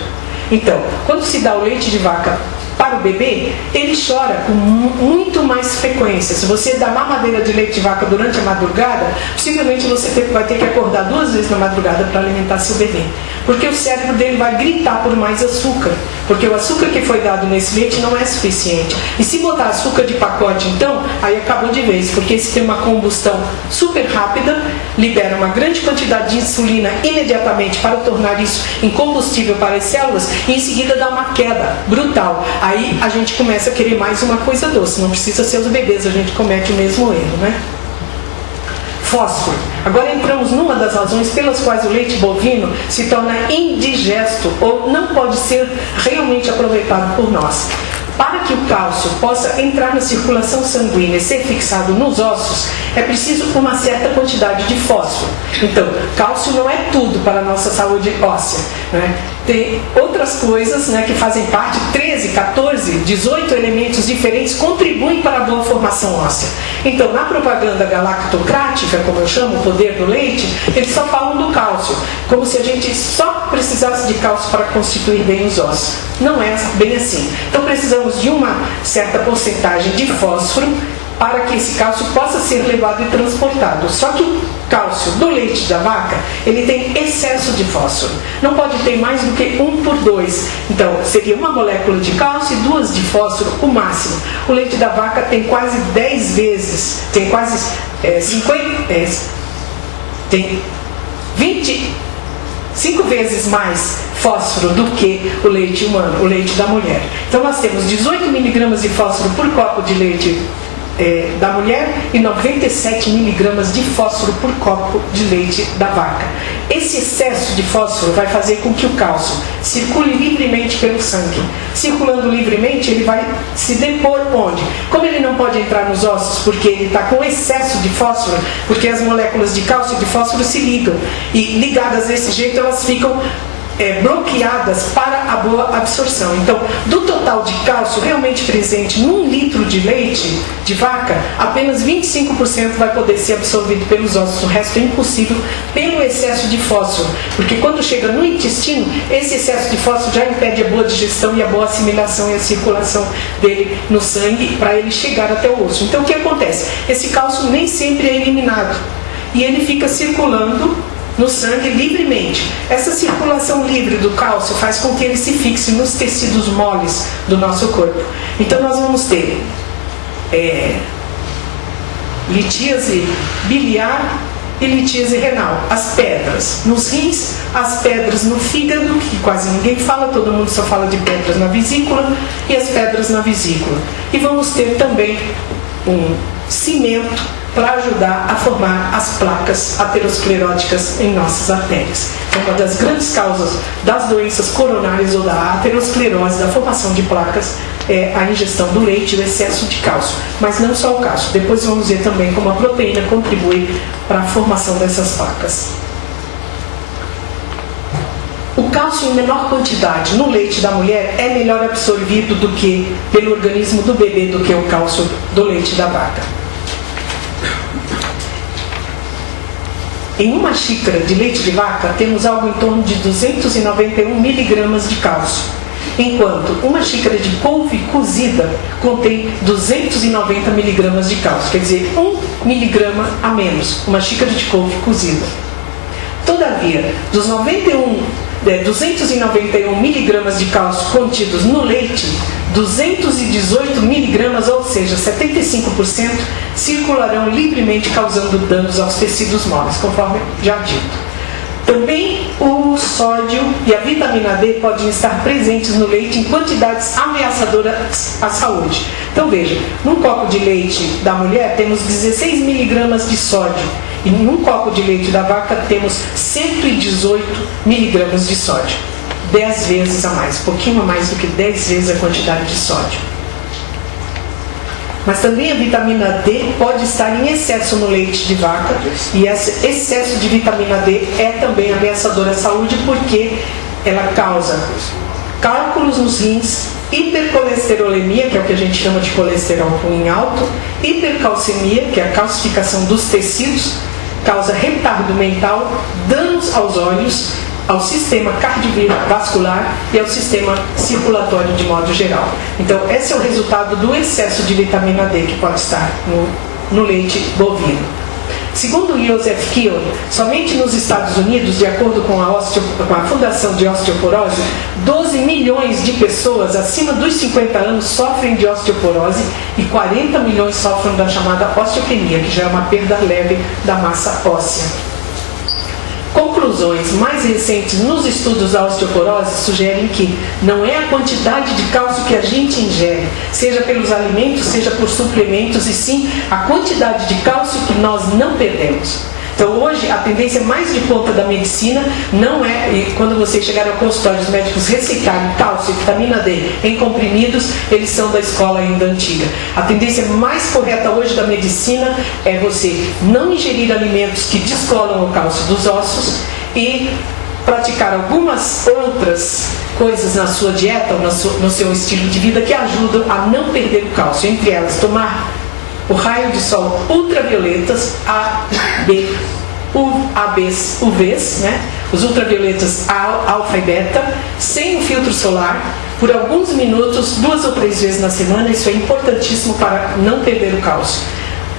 Então, quando se dá o leite de vaca para o bebê, ele chora com muito mais frequência. Se você dá mamadeira de leite de vaca durante a madrugada, possivelmente você vai ter que acordar 2 vezes na madrugada para alimentar seu bebê. Porque o cérebro dele vai gritar por mais açúcar. Porque o açúcar que foi dado nesse leite não é suficiente. E se botar açúcar de pacote, então, aí acabou de vez. Porque se tem uma combustão super rápida, libera uma grande quantidade de insulina imediatamente para tornar isso em combustível para as células e em seguida dá uma queda brutal. Aí a gente começa a querer mais uma coisa doce. Não precisa ser os bebês, a gente comete o mesmo erro, né? Fósforo. Agora entramos numa das razões pelas quais o leite bovino se torna indigesto ou não pode ser realmente aproveitado por nós. Para que o cálcio possa entrar na circulação sanguínea e ser fixado nos ossos, é preciso uma certa quantidade de fósforo. Então, cálcio não é tudo para a nossa saúde óssea, né? Tem outras coisas, né, que fazem parte, 13, 14, 18 elementos diferentes contribuem para a boa formação óssea. Então, na propaganda galactocrática, como eu chamo, o poder do leite, eles só falam do cálcio, como se a gente só precisasse de cálcio para constituir bem os ossos. Não é bem assim. Então, precisamos de uma certa porcentagem de fósforo para que esse cálcio possa ser levado e transportado. Só que o cálcio do leite da vaca, ele tem excesso de fósforo. Não pode ter mais do que 1/2. Então, seria uma molécula de cálcio e 2 de fósforo, o máximo. O leite da vaca tem quase 10 vezes, tem quase 25 vezes mais fósforo do que o leite humano, o leite da mulher. Então nós temos 18 miligramas de fósforo por copo de leite da mulher e 97 miligramas de fósforo por copo de leite da vaca. Esse excesso de fósforo vai fazer com que o cálcio circule livremente pelo sangue. Circulando livremente, ele vai se depor onde? Como ele não pode entrar nos ossos porque ele está com excesso de fósforo, porque as moléculas de cálcio e de fósforo se ligam, e ligadas desse jeito elas ficam bloqueadas para a boa absorção. Então, do total de cálcio realmente presente num litro de leite de vaca, apenas 25% vai poder ser absorvido pelos ossos, o resto é impossível pelo excesso de fósforo, porque quando chega no intestino, esse excesso de fósforo já impede a boa digestão e a boa assimilação e a circulação dele no sangue para ele chegar até o osso. Então, o que acontece? Esse cálcio nem sempre é eliminado e ele fica circulando no sangue livremente. Essa circulação livre do cálcio faz com que ele se fixe nos tecidos moles do nosso corpo. Então nós vamos ter litíase biliar e litíase renal. As pedras nos rins, as pedras no fígado, que quase ninguém fala, todo mundo só fala de pedras na vesícula, e as pedras na vesícula. E vamos ter também um cimento para ajudar a formar as placas ateroscleróticas em nossas artérias. Então, uma das grandes causas das doenças coronárias ou da aterosclerose, da formação de placas, é a ingestão do leite e o excesso de cálcio. Mas não só o cálcio. Depois vamos ver também como a proteína contribui para a formação dessas placas. O cálcio em menor quantidade no leite da mulher é melhor absorvido pelo organismo do bebê do que o cálcio do leite da vaca. Em uma xícara de leite de vaca, temos algo em torno de 291 miligramas de cálcio, enquanto uma xícara de couve cozida contém 290 miligramas de cálcio, quer dizer, 1 miligrama a menos, uma xícara de couve cozida. Todavia, dos 291 miligramas de cálcio contidos no leite, 218 miligramas, ou seja, 75%, circularão livremente causando danos aos tecidos moles, conforme já dito. Também o sódio e a vitamina D podem estar presentes no leite em quantidades ameaçadoras à saúde. Então veja, num copo de leite da mulher temos 16 miligramas de sódio e num copo de leite da vaca temos 118 miligramas de sódio. 10 vezes a mais, um pouquinho a mais do que 10 vezes a quantidade de sódio. Mas também a vitamina D pode estar em excesso no leite de vaca, e esse excesso de vitamina D é também ameaçador à saúde porque ela causa cálculos nos rins, hipercolesterolemia, que é o que a gente chama de colesterol ruim alto, hipercalcemia, que é a calcificação dos tecidos, causa retardo mental, danos aos olhos, ao sistema cardiovascular e ao sistema circulatório de modo geral. Então, esse é o resultado do excesso de vitamina D que pode estar no leite bovino. Segundo Joseph Kiel, somente nos Estados Unidos, de acordo com a Fundação de Osteoporose, 12 milhões de pessoas acima dos 50 anos sofrem de osteoporose e 40 milhões sofrem da chamada osteopenia, que já é uma perda leve da massa óssea. Conclusões mais recentes nos estudos da osteoporose sugerem que não é a quantidade de cálcio que a gente ingere, seja pelos alimentos, seja por suplementos, e sim a quantidade de cálcio que nós não perdemos. Então hoje a tendência mais de ponta da medicina não é, e quando vocês chegarem ao consultório, os médicos receitarem cálcio e vitamina D em comprimidos, eles são da escola ainda antiga. A tendência mais correta hoje da medicina é você não ingerir alimentos que descolam o cálcio dos ossos e praticar algumas outras coisas na sua dieta, no seu estilo de vida, que ajudam a não perder o cálcio. Entre elas, tomar o raio de sol ultravioletas UVs, né? Os ultravioletas alfa e beta, sem o filtro solar, por alguns minutos, 2 ou 3 vezes na semana. Isso é importantíssimo para não perder o cálcio.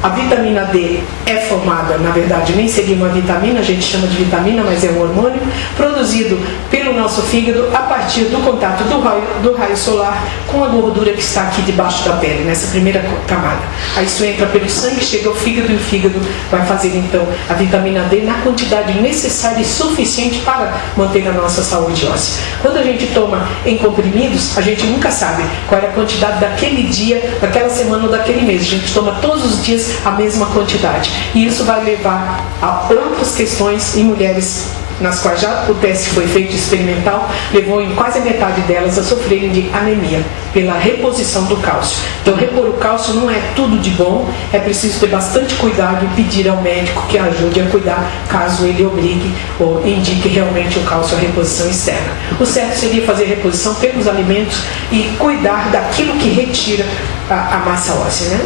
A vitamina D é formada, na verdade, nem seria uma vitamina, a gente chama de vitamina, mas é um hormônio, produzido pelo nosso fígado a partir do contato do raio solar com a gordura que está aqui debaixo da pele, nessa primeira camada. Aí isso entra pelo sangue, chega ao fígado e o fígado vai fazer, então, a vitamina D na quantidade necessária e suficiente para manter a nossa saúde óssea. Quando a gente toma em comprimidos, a gente nunca sabe qual é a quantidade daquele dia, daquela semana ou daquele mês. A gente toma todos os dias a mesma quantidade. E isso vai levar a outras questões em mulheres nas quais já o teste foi feito experimental, levou em quase a metade delas a sofrerem de anemia, pela reposição do cálcio. Então, repor o cálcio não é tudo de bom, é preciso ter bastante cuidado e pedir ao médico que ajude a cuidar, caso ele obrigue ou indique realmente o cálcio à reposição externa. O certo seria fazer reposição pelos alimentos e cuidar daquilo que retira a massa óssea, né?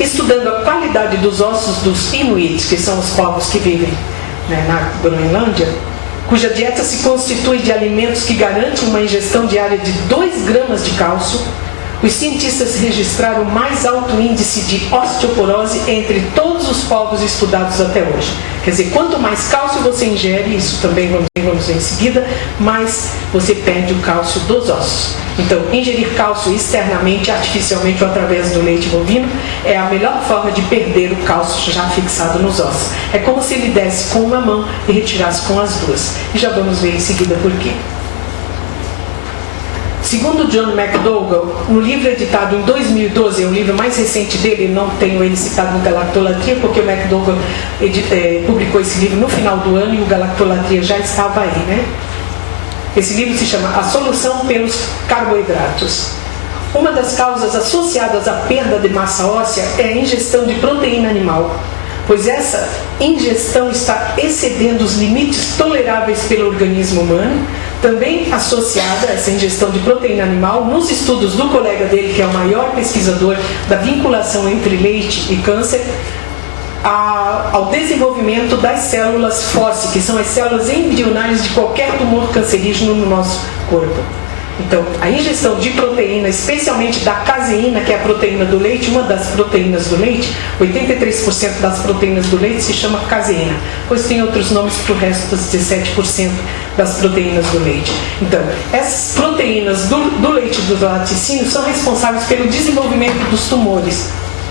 Estudando a qualidade dos ossos dos inuits, que são os povos que vivem na Groenlândia, cuja dieta se constitui de alimentos que garantem uma ingestão diária de 2 gramas de cálcio, os cientistas registraram o mais alto índice de osteoporose entre todos os povos estudados até hoje. Quer dizer, quanto mais cálcio você ingere, isso também vamos ver em seguida, mais você perde o cálcio dos ossos. Então, ingerir cálcio externamente, artificialmente ou através do leite bovino é a melhor forma de perder o cálcio já fixado nos ossos. É como se ele desse com uma mão e retirasse com as duas. E já vamos ver em seguida por quê. Segundo John McDougall, no livro editado em 2012, é o livro mais recente dele, não tenho ele citado no Galactolatria, porque o McDougall publicou esse livro no final do ano e o Galactolatria já estava aí, né? Esse livro se chama A Solução pelos Carboidratos. Uma das causas associadas à perda de massa óssea é a ingestão de proteína animal, pois essa ingestão está excedendo os limites toleráveis pelo organismo humano, também associada a essa ingestão de proteína animal, nos estudos do colega dele, que é o maior pesquisador da vinculação entre leite e câncer, ao desenvolvimento das células FOSS, que são as células embrionárias de qualquer tumor cancerígeno no nosso corpo. Então, a ingestão de proteína, especialmente da caseína, que é a proteína do leite, uma das proteínas do leite, 83% das proteínas do leite se chama caseína, pois tem outros nomes para o resto dos 17% das proteínas do leite. Então, essas proteínas do leite dos laticínios são responsáveis pelo desenvolvimento dos tumores.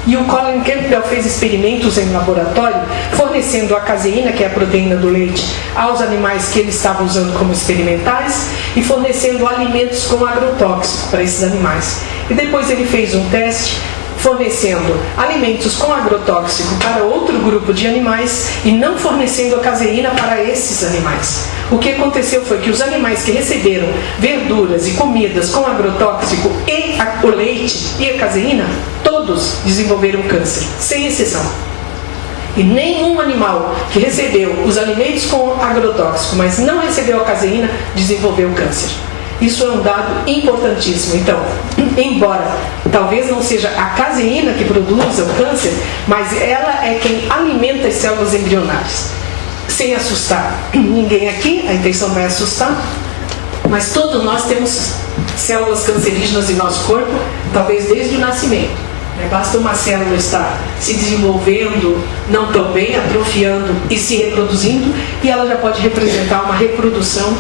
E o Colin Campbell fez experimentos em laboratório, fornecendo a caseína, que é a proteína do leite, aos animais que ele estava usando como experimentais e fornecendo alimentos com agrotóxico para esses animais. E depois ele fez um teste fornecendo alimentos com agrotóxico para outro grupo de animais e não fornecendo a caseína para esses animais. O que aconteceu foi que os animais que receberam verduras e comidas com agrotóxico e o leite e a caseína, todos desenvolveram câncer, sem exceção. E nenhum animal que recebeu os alimentos com agrotóxico, mas não recebeu a caseína, desenvolveu câncer. Isso é um dado importantíssimo. Então, embora talvez não seja a caseína que produza o câncer, mas ela é quem alimenta as células embrionárias. Sem assustar ninguém aqui, a intenção não é assustar, mas todos nós temos células cancerígenas em nosso corpo, talvez desde o nascimento. Basta uma célula estar se desenvolvendo não tão bem, atrofiando e se reproduzindo, e ela já pode representar uma reprodução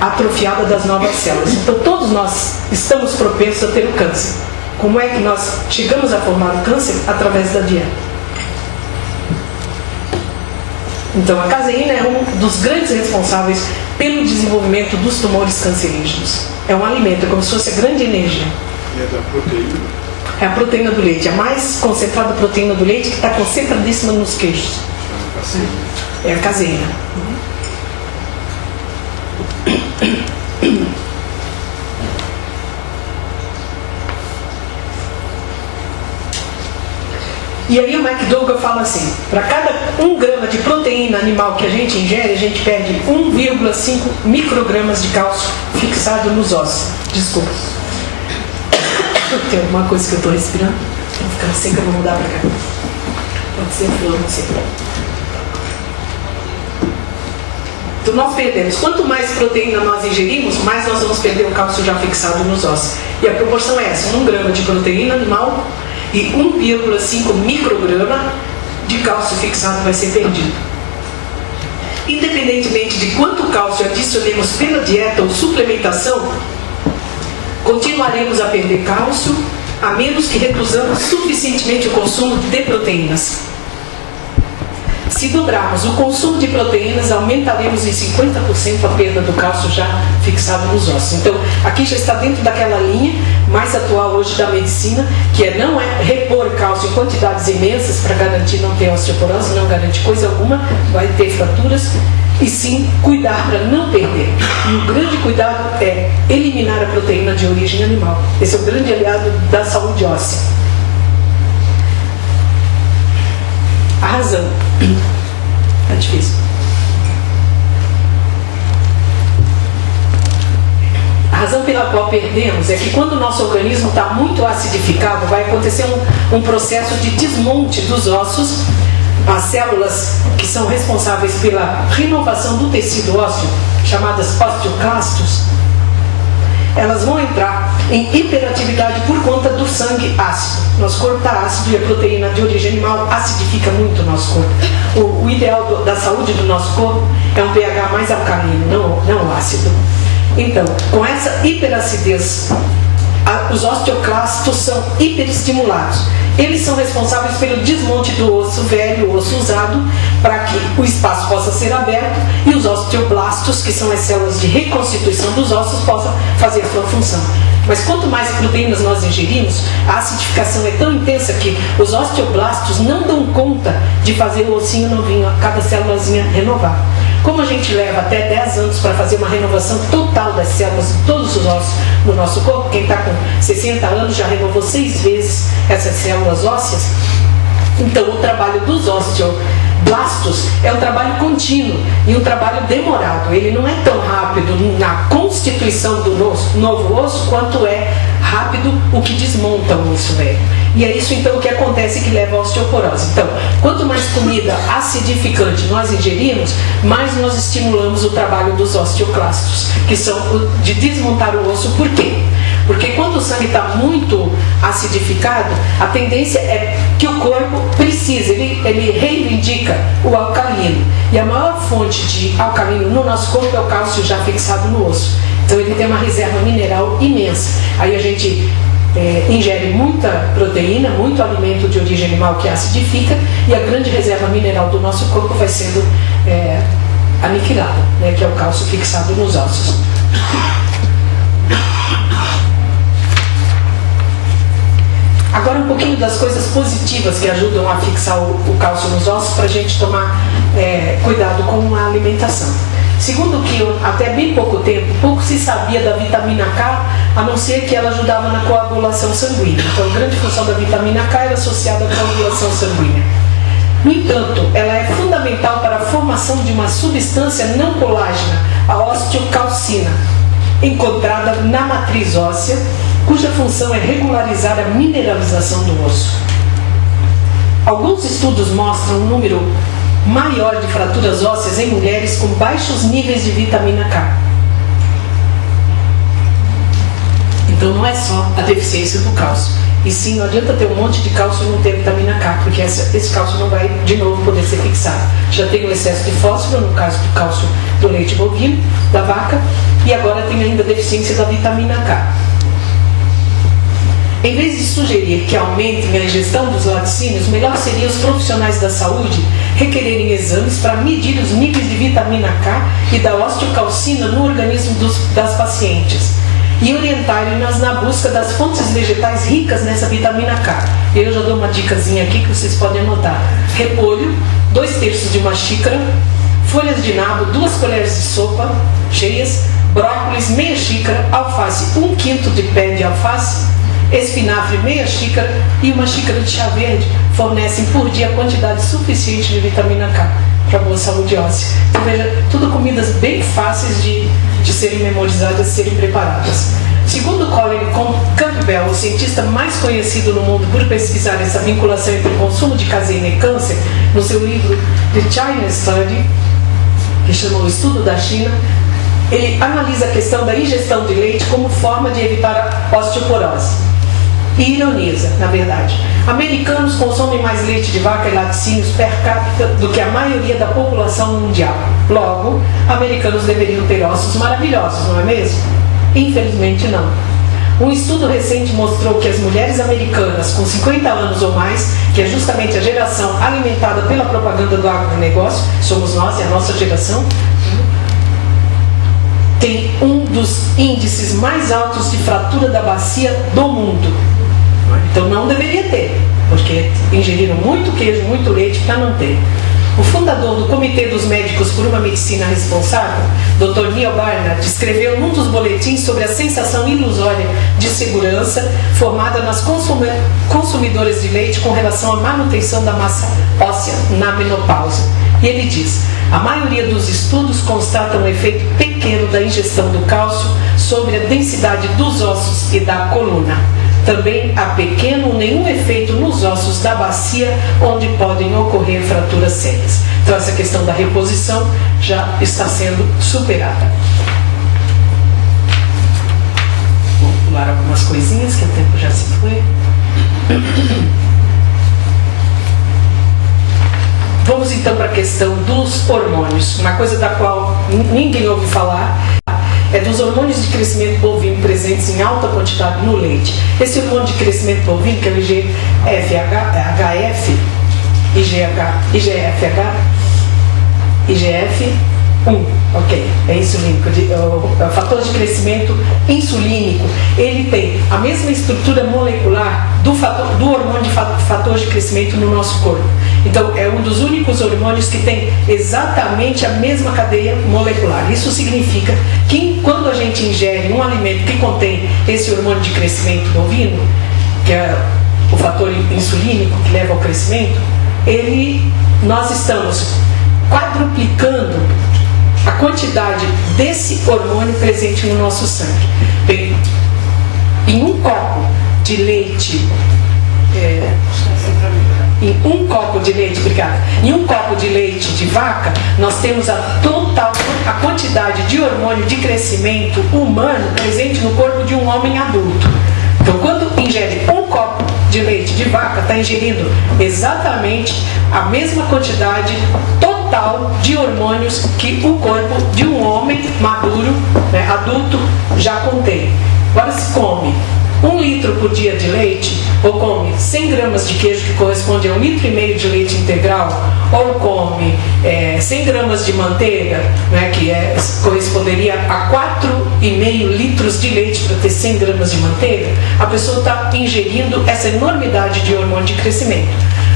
atrofiada das novas células. Então todos nós estamos propensos a ter o câncer. Como é que nós chegamos a formar o câncer? Através da dieta. Então a caseína é um dos grandes responsáveis pelo desenvolvimento dos tumores cancerígenos. É um alimento, é como se fosse a grande energia. E é da proteína? É a proteína do leite, a mais concentrada proteína do leite, que está concentradíssima nos queijos. É a caseína. E aí o McDougall fala assim, para cada 1 grama de proteína animal que a gente ingere, a gente perde 1,5 microgramas de cálcio fixado nos ossos. Desculpa. Tem alguma coisa que eu estou respirando? Vou ficar seca, eu vou mudar para cá. Pode ser flor, não sei. Então nós perdemos. Quanto mais proteína nós ingerimos, mais nós vamos perder o cálcio já fixado nos ossos. E a proporção é essa, 1 grama de proteína animal e 1,5 micrograma de cálcio fixado vai ser perdido. Independentemente de quanto cálcio adicionemos pela dieta ou suplementação, continuaremos a perder cálcio, a menos que reduzamos suficientemente o consumo de proteínas. Se dobrarmos o consumo de proteínas, aumentaremos em 50% a perda do cálcio já fixado nos ossos. Então, aqui já está dentro daquela linha mais atual hoje da medicina, que não é repor cálcio em quantidades imensas para garantir não ter osteoporose, não garante coisa alguma, vai ter fraturas, e sim cuidar para não perder. E o grande cuidado é eliminar a proteína de origem animal. Esse é o grande aliado da saúde óssea. A razão. É difícil. A razão pela qual perdemos é que quando o nosso organismo está muito acidificado, vai acontecer um processo de desmonte dos ossos. As células que são responsáveis pela renovação do tecido ósseo, chamadas osteoclastos, elas vão entrar em hiperatividade por conta do sangue ácido. Nosso corpo está ácido e a proteína de origem animal acidifica muito o nosso corpo. O ideal da saúde do nosso corpo é um pH mais alcalino, não ácido. Então, com essa hiperacidez, os osteoclastos são hiperestimulados. Eles são responsáveis pelo desmonte do osso velho, o osso usado, para que o espaço possa ser aberto e os osteoblastos, que são as células de reconstituição dos ossos, possam fazer a sua função. Mas quanto mais proteínas nós ingerimos, a acidificação é tão intensa que os osteoblastos não dão conta de fazer o ossinho novinho, cada célulazinha renovar. Como a gente leva até 10 anos para fazer uma renovação total das células de todos os ossos no nosso corpo, quem está com 60 anos já renovou 6 vezes essas células ósseas, então o trabalho dos osteoblastos é um trabalho contínuo e um trabalho demorado. Ele não é tão rápido na constituição do novo osso quanto é rápido o que desmonta o osso velho. E é isso então que acontece que leva à osteoporose. Então, quanto mais comida acidificante nós ingerimos, mais nós estimulamos o trabalho dos osteoclastos, que são de desmontar o osso. Por quê? Porque quando o sangue está muito acidificado, a tendência é que o corpo precisa, ele reivindica o alcalino. E a maior fonte de alcalino no nosso corpo é o cálcio já fixado no osso. Então ele tem uma reserva mineral imensa. Aí a gente ingere muita proteína, muito alimento de origem animal que acidifica, e a grande reserva mineral do nosso corpo vai sendo aniquilada, né, que é o cálcio fixado nos ossos. Agora um pouquinho das coisas positivas que ajudam a fixar o cálcio nos ossos para a gente tomar cuidado com a alimentação. Segundo que até bem pouco tempo, pouco se sabia da vitamina K, a não ser que ela ajudava na coagulação sanguínea. Então a grande função da vitamina K era associada à coagulação sanguínea. No entanto, ela é fundamental para a formação de uma substância não colágena, a osteocalcina, encontrada na matriz óssea, cuja função é regularizar a mineralização do osso. Alguns estudos mostram um número maior de fraturas ósseas em mulheres com baixos níveis de vitamina K. Então não é só a deficiência do cálcio. E sim, não adianta ter um monte de cálcio e não ter vitamina K, porque esse cálcio não vai de novo poder ser fixado. Já tem o excesso de fósforo, no caso do cálcio do leite bovino, da vaca, e agora tem ainda a deficiência da vitamina K. Em vez de sugerir que aumentem a ingestão dos laticínios, melhor seria os profissionais da saúde requererem exames para medir os níveis de vitamina K e da osteocalcina no organismo das pacientes e orientarem-nas na busca das fontes vegetais ricas nessa vitamina K. Eu já dou uma dicasinha aqui que vocês podem anotar. Repolho, 2/3 de uma xícara, folhas de nabo, 2 colheres de sopa cheias, brócolis, meia xícara, alface, 1/5 de pé de alface, espinafre, meia xícara e uma xícara de chá verde fornecem por dia a quantidade suficiente de vitamina K para boa saúde óssea. Então veja, tudo comidas bem fáceis de serem memorizadas, de serem preparadas. Segundo Colin Campbell, o cientista mais conhecido no mundo por pesquisar essa vinculação entre consumo de caseína e câncer, no seu livro The China Study, que chamou O Estudo da China, ele analisa a questão da ingestão de leite como forma de evitar a osteoporose. e ironiza, na verdade. Americanos consomem mais leite de vaca e laticínios per capita do que a maioria da população mundial. Logo, americanos deveriam ter ossos maravilhosos, não é mesmo? Infelizmente não. Um estudo recente mostrou que as mulheres americanas com 50 anos ou mais, que é justamente a geração alimentada pela propaganda do agronegócio, somos nós e a nossa geração, tem um dos índices mais altos de fratura da bacia do mundo. Então não deveria ter, porque ingeriram muito queijo, muito leite para não ter. O fundador do Comitê dos Médicos por uma Medicina Responsável, Dr. Neil Barnard, escreveu num dos boletins sobre a sensação ilusória de segurança formada nas consumidoras de leite com relação à manutenção da massa óssea na menopausa. E ele diz: a maioria dos estudos constatam um efeito pequeno da ingestão do cálcio sobre a densidade dos ossos e da coluna. Também há pequeno ou nenhum efeito nos ossos da bacia, onde podem ocorrer fraturas sérias. Então essa questão da reposição já está sendo superada. Vou pular algumas coisinhas, que o tempo já se foi. Vamos então para a questão dos hormônios, uma coisa da qual ninguém ouve falar, é dos hormônios de crescimento bovino presentes em alta quantidade no leite. Esse hormônio de crescimento bovino, que é o IGF-1, ok, é insulínico, é o fator de crescimento insulínico. Ele tem a mesma estrutura molecular do hormônio de fator de crescimento no nosso corpo. Então, é um dos únicos hormônios que tem exatamente a mesma cadeia molecular. Isso significa que quando a gente ingere um alimento que contém esse hormônio de crescimento bovino, que é o fator insulínico que leva ao crescimento, nós estamos quadruplicando a quantidade desse hormônio presente no nosso sangue. Bem, em um copo de leite, em um copo de leite de vaca, nós temos a quantidade de hormônio de crescimento humano presente no corpo de um homem adulto. Então, quando ingere um copo de leite de vaca, está ingerindo exatamente a mesma quantidade total de hormônios que o corpo de um homem maduro, adulto, já contém. Agora, se come 1 litro por dia de leite, ou come 100 gramas de queijo, que corresponde a 1,5 litro de leite integral, ou come 100 gramas de manteiga, que corresponderia a 4,5 litros de leite para ter 100 gramas de manteiga, a pessoa está ingerindo essa enormidade de hormônio de crescimento.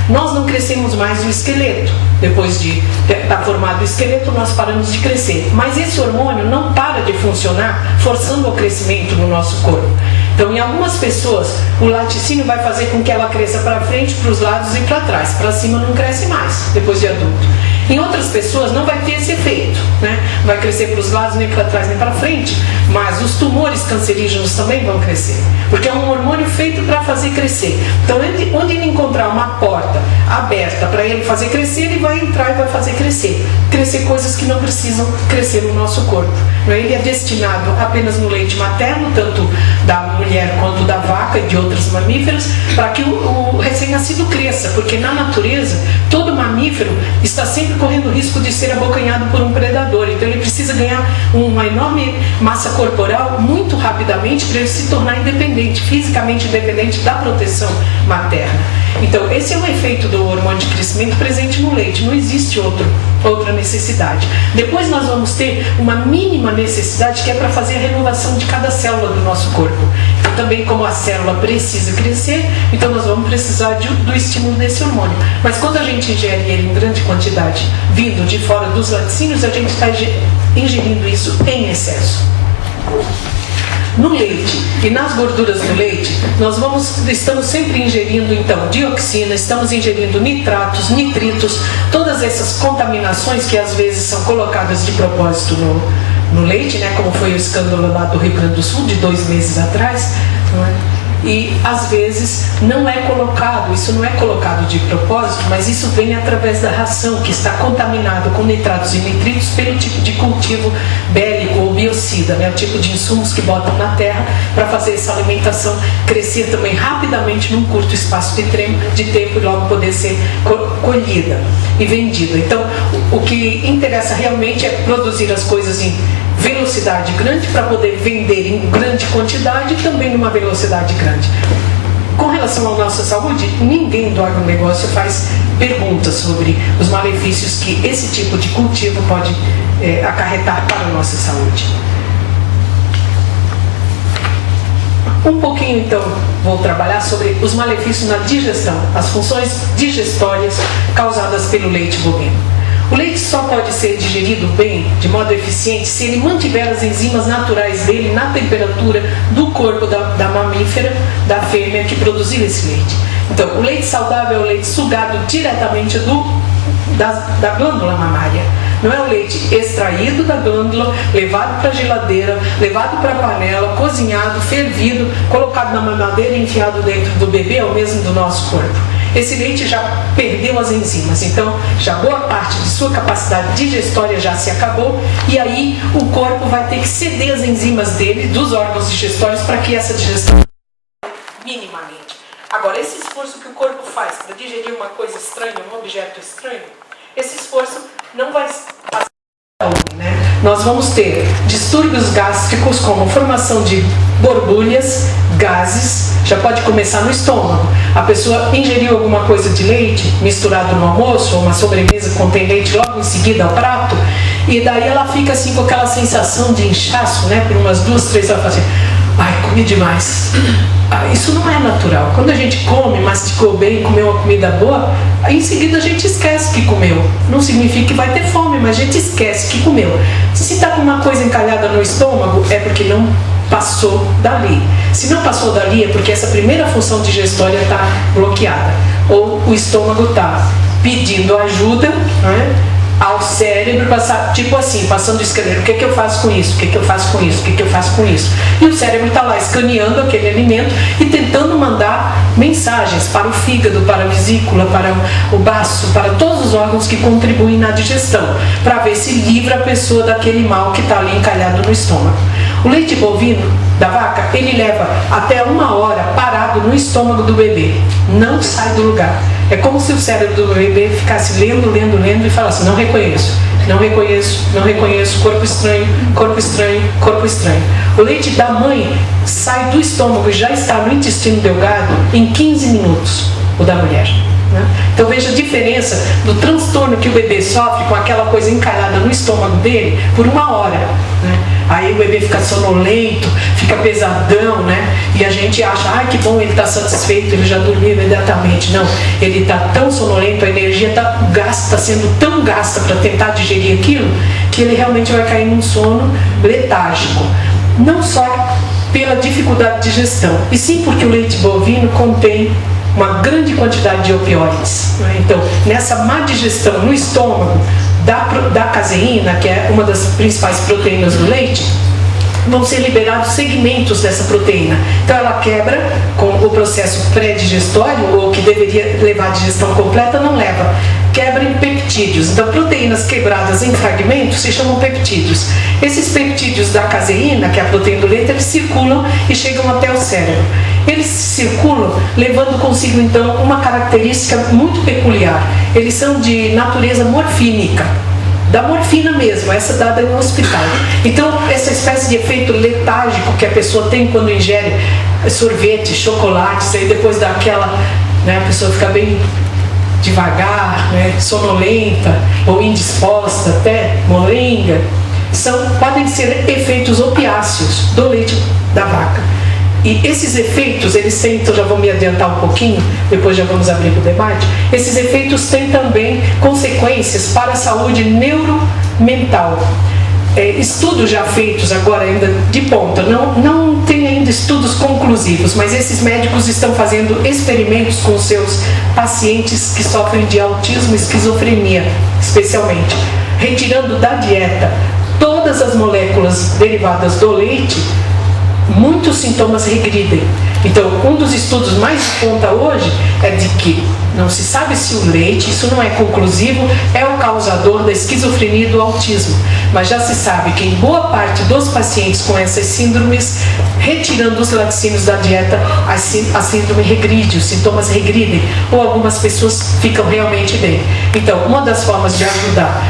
Nós não crescemos mais o esqueleto. Depois de estar formado o esqueleto, nós paramos de crescer. Mas esse hormônio não para de funcionar, forçando o crescimento no nosso corpo. Então, em algumas pessoas, o laticínio vai fazer com que ela cresça para frente, para os lados e para trás. Para cima não cresce mais, depois de adulto. Em outras pessoas não vai ter esse efeito, Não vai crescer para os lados, nem para trás, nem para frente, mas os tumores cancerígenos também vão crescer, porque é um hormônio feito para fazer crescer. Então, onde ele encontrar uma porta aberta para ele fazer crescer, ele vai entrar e vai fazer crescer coisas que não precisam crescer no nosso corpo. Ele é destinado apenas no leite materno, tanto da mulher quanto da vaca e de outros mamíferos, para que o recém-nascido cresça, porque na natureza todo mamífero está sempre correndo o risco de ser abocanhado por um predador. Então ele precisa ganhar uma enorme massa corporal muito rapidamente para ele se tornar independente, fisicamente independente da proteção materna. Então esse é o efeito do hormônio de crescimento presente no leite, não existe outra necessidade. Depois nós vamos ter uma mínima necessidade, que é para fazer a renovação de cada célula do nosso corpo. Então, também como a célula precisa crescer, então nós vamos precisar do estímulo desse hormônio. Mas quando a gente ingere ele em grande quantidade, vindo de fora dos laticínios, a gente está ingerindo isso em excesso. No leite e nas gorduras do leite, estamos sempre ingerindo então dioxina, estamos ingerindo nitratos, nitritos, todas essas contaminações que às vezes são colocadas de propósito no leite, como foi o escândalo lá do Rio Grande do Sul de 2 meses atrás, e às vezes não é colocado, isso não é colocado de propósito, mas isso vem através da ração, que está contaminada com nitratos e nitritos pelo tipo de cultivo bélico ou biocida, né? O tipo de insumos que botam na terra para fazer essa alimentação crescer também rapidamente num curto espaço de tempo e logo poder ser colhida e vendida. Então, o que interessa realmente é produzir as coisas em velocidade grande para poder vender em grande quantidade e também numa velocidade grande. Com relação à nossa saúde, ninguém do agronegócio faz perguntas sobre os malefícios que esse tipo de cultivo pode acarretar para a nossa saúde. Um pouquinho, então, vou trabalhar sobre os malefícios na digestão, as funções digestórias causadas pelo leite bovino. O leite só pode ser digerido bem, de modo eficiente, se ele mantiver as enzimas naturais dele na temperatura do corpo da mamífera, da fêmea que produziu esse leite. Então, o leite saudável é o leite sugado diretamente da glândula mamária. Não é o leite extraído da glândula, levado para a geladeira, levado para a panela, cozinhado, fervido, colocado na mamadeira e enfiado dentro do bebê, ou mesmo do nosso corpo. Esse leite já perdeu as enzimas, então já boa parte de sua capacidade digestória já se acabou, e aí o corpo vai ter que ceder as enzimas dele, dos órgãos digestórios, para que essa digestão minimamente. Agora, esse esforço que o corpo faz para digerir uma coisa estranha, um objeto estranho, esse esforço não vai passar, né? Nós vamos ter distúrbios gástricos, como formação de borbulhas, gases, já pode começar no estômago. A pessoa ingeriu alguma coisa de leite misturado no almoço, ou uma sobremesa que contém leite logo em seguida ao prato, e daí ela fica assim com aquela sensação de inchaço, né? Por umas 2, 3 horas, assim, ai, comi demais. Isso não é natural. Quando a gente come, mastigou bem, comeu uma comida boa, aí em seguida a gente esquece que comeu. Não significa que vai ter fome, mas a gente esquece que comeu. Se está com uma coisa encalhada no estômago, é porque não passou dali. Se não passou dali, é porque essa primeira função digestória está bloqueada. Ou o estômago está pedindo ajuda, né, ao cérebro, passar, tipo assim, passando o escaneiro, o que eu faço com isso, o que eu faço com isso, o que eu faço com isso. E o cérebro está lá escaneando aquele alimento e tentando mandar mensagens para o fígado, para a vesícula, para o baço, para todos os órgãos que contribuem na digestão, para ver se livra a pessoa daquele mal que está ali encalhado no estômago. O leite bovino da vaca, ele leva até 1 hora parado no estômago do bebê, não sai do lugar. É como se o cérebro do bebê ficasse lendo e falasse, não reconheço, corpo estranho, corpo estranho, corpo estranho. O leite da mãe sai do estômago e já está no intestino delgado em 15 minutos, o da mulher. Então veja a diferença do transtorno que o bebê sofre com aquela coisa encalhada no estômago dele por 1 hora, né? Aí o bebê fica sonolento, fica pesadão, né? E a gente acha, ai que bom, ele está satisfeito, ele já dormiu imediatamente. Não, ele está tão sonolento, a energia está sendo tão gasta para tentar digerir aquilo, que ele realmente vai cair num sono letárgico. Não só pela dificuldade de digestão, e sim porque o leite bovino contém uma grande quantidade de opioides, né? Então, nessa má digestão no estômago da caseína, que é uma das principais proteínas do leite, vão ser liberados segmentos dessa proteína. Então ela quebra com o processo pré-digestório, ou que deveria levar a digestão completa, não leva. Quebra em peptídeos. Então proteínas quebradas em fragmentos se chamam peptídeos. Esses peptídeos da caseína, que é a proteína do leite, eles circulam e chegam até o cérebro. Eles circulam levando consigo então uma característica muito peculiar. Eles são de natureza morfínica, da morfina mesmo, essa dada no hospital. Então, essa espécie de efeito letárgico que a pessoa tem quando ingere sorvete, chocolates, aí depois daquela, né, a pessoa fica bem devagar, né, sonolenta ou indisposta, até molenga, podem ser efeitos opiáceos do leite da vaca. E esses efeitos, eles têm, então já vou me adiantar um pouquinho, depois já vamos abrir para o debate, esses efeitos têm também consequências para a saúde neuromental. Estudos já feitos agora ainda de ponta, não tem ainda estudos conclusivos, mas esses médicos estão fazendo experimentos com seus pacientes que sofrem de autismo e esquizofrenia, especialmente, retirando da dieta todas as moléculas derivadas do leite, muitos sintomas regridem. Então, um dos estudos mais de ponta hoje é de que não se sabe se o leite, isso não é conclusivo, é o causador da esquizofrenia e do autismo. Mas já se sabe que em boa parte dos pacientes com essas síndromes, retirando os laticínios da dieta, a síndrome regride, os sintomas regridem, ou algumas pessoas ficam realmente bem. Então, uma das formas de ajudar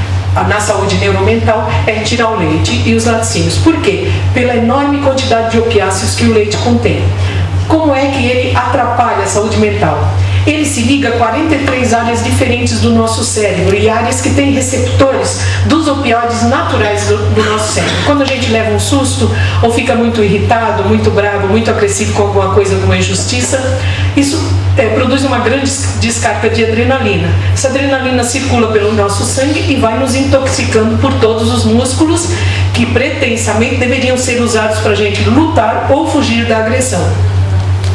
na saúde neuromental é retirar o leite e os laticínios. Por quê? Pela enorme quantidade de opiáceos que o leite contém. Como é que ele atrapalha a saúde mental? Ele se liga a 43 áreas diferentes do nosso cérebro e áreas que têm receptores dos opioides naturais do nosso cérebro. Quando a gente leva um susto ou fica muito irritado, muito bravo, muito agressivo com alguma coisa, alguma injustiça, isso produz uma grande descarga de adrenalina. Essa adrenalina circula pelo nosso sangue e vai nos intoxicando por todos os músculos que pretensamente deveriam ser usados para a gente lutar ou fugir da agressão.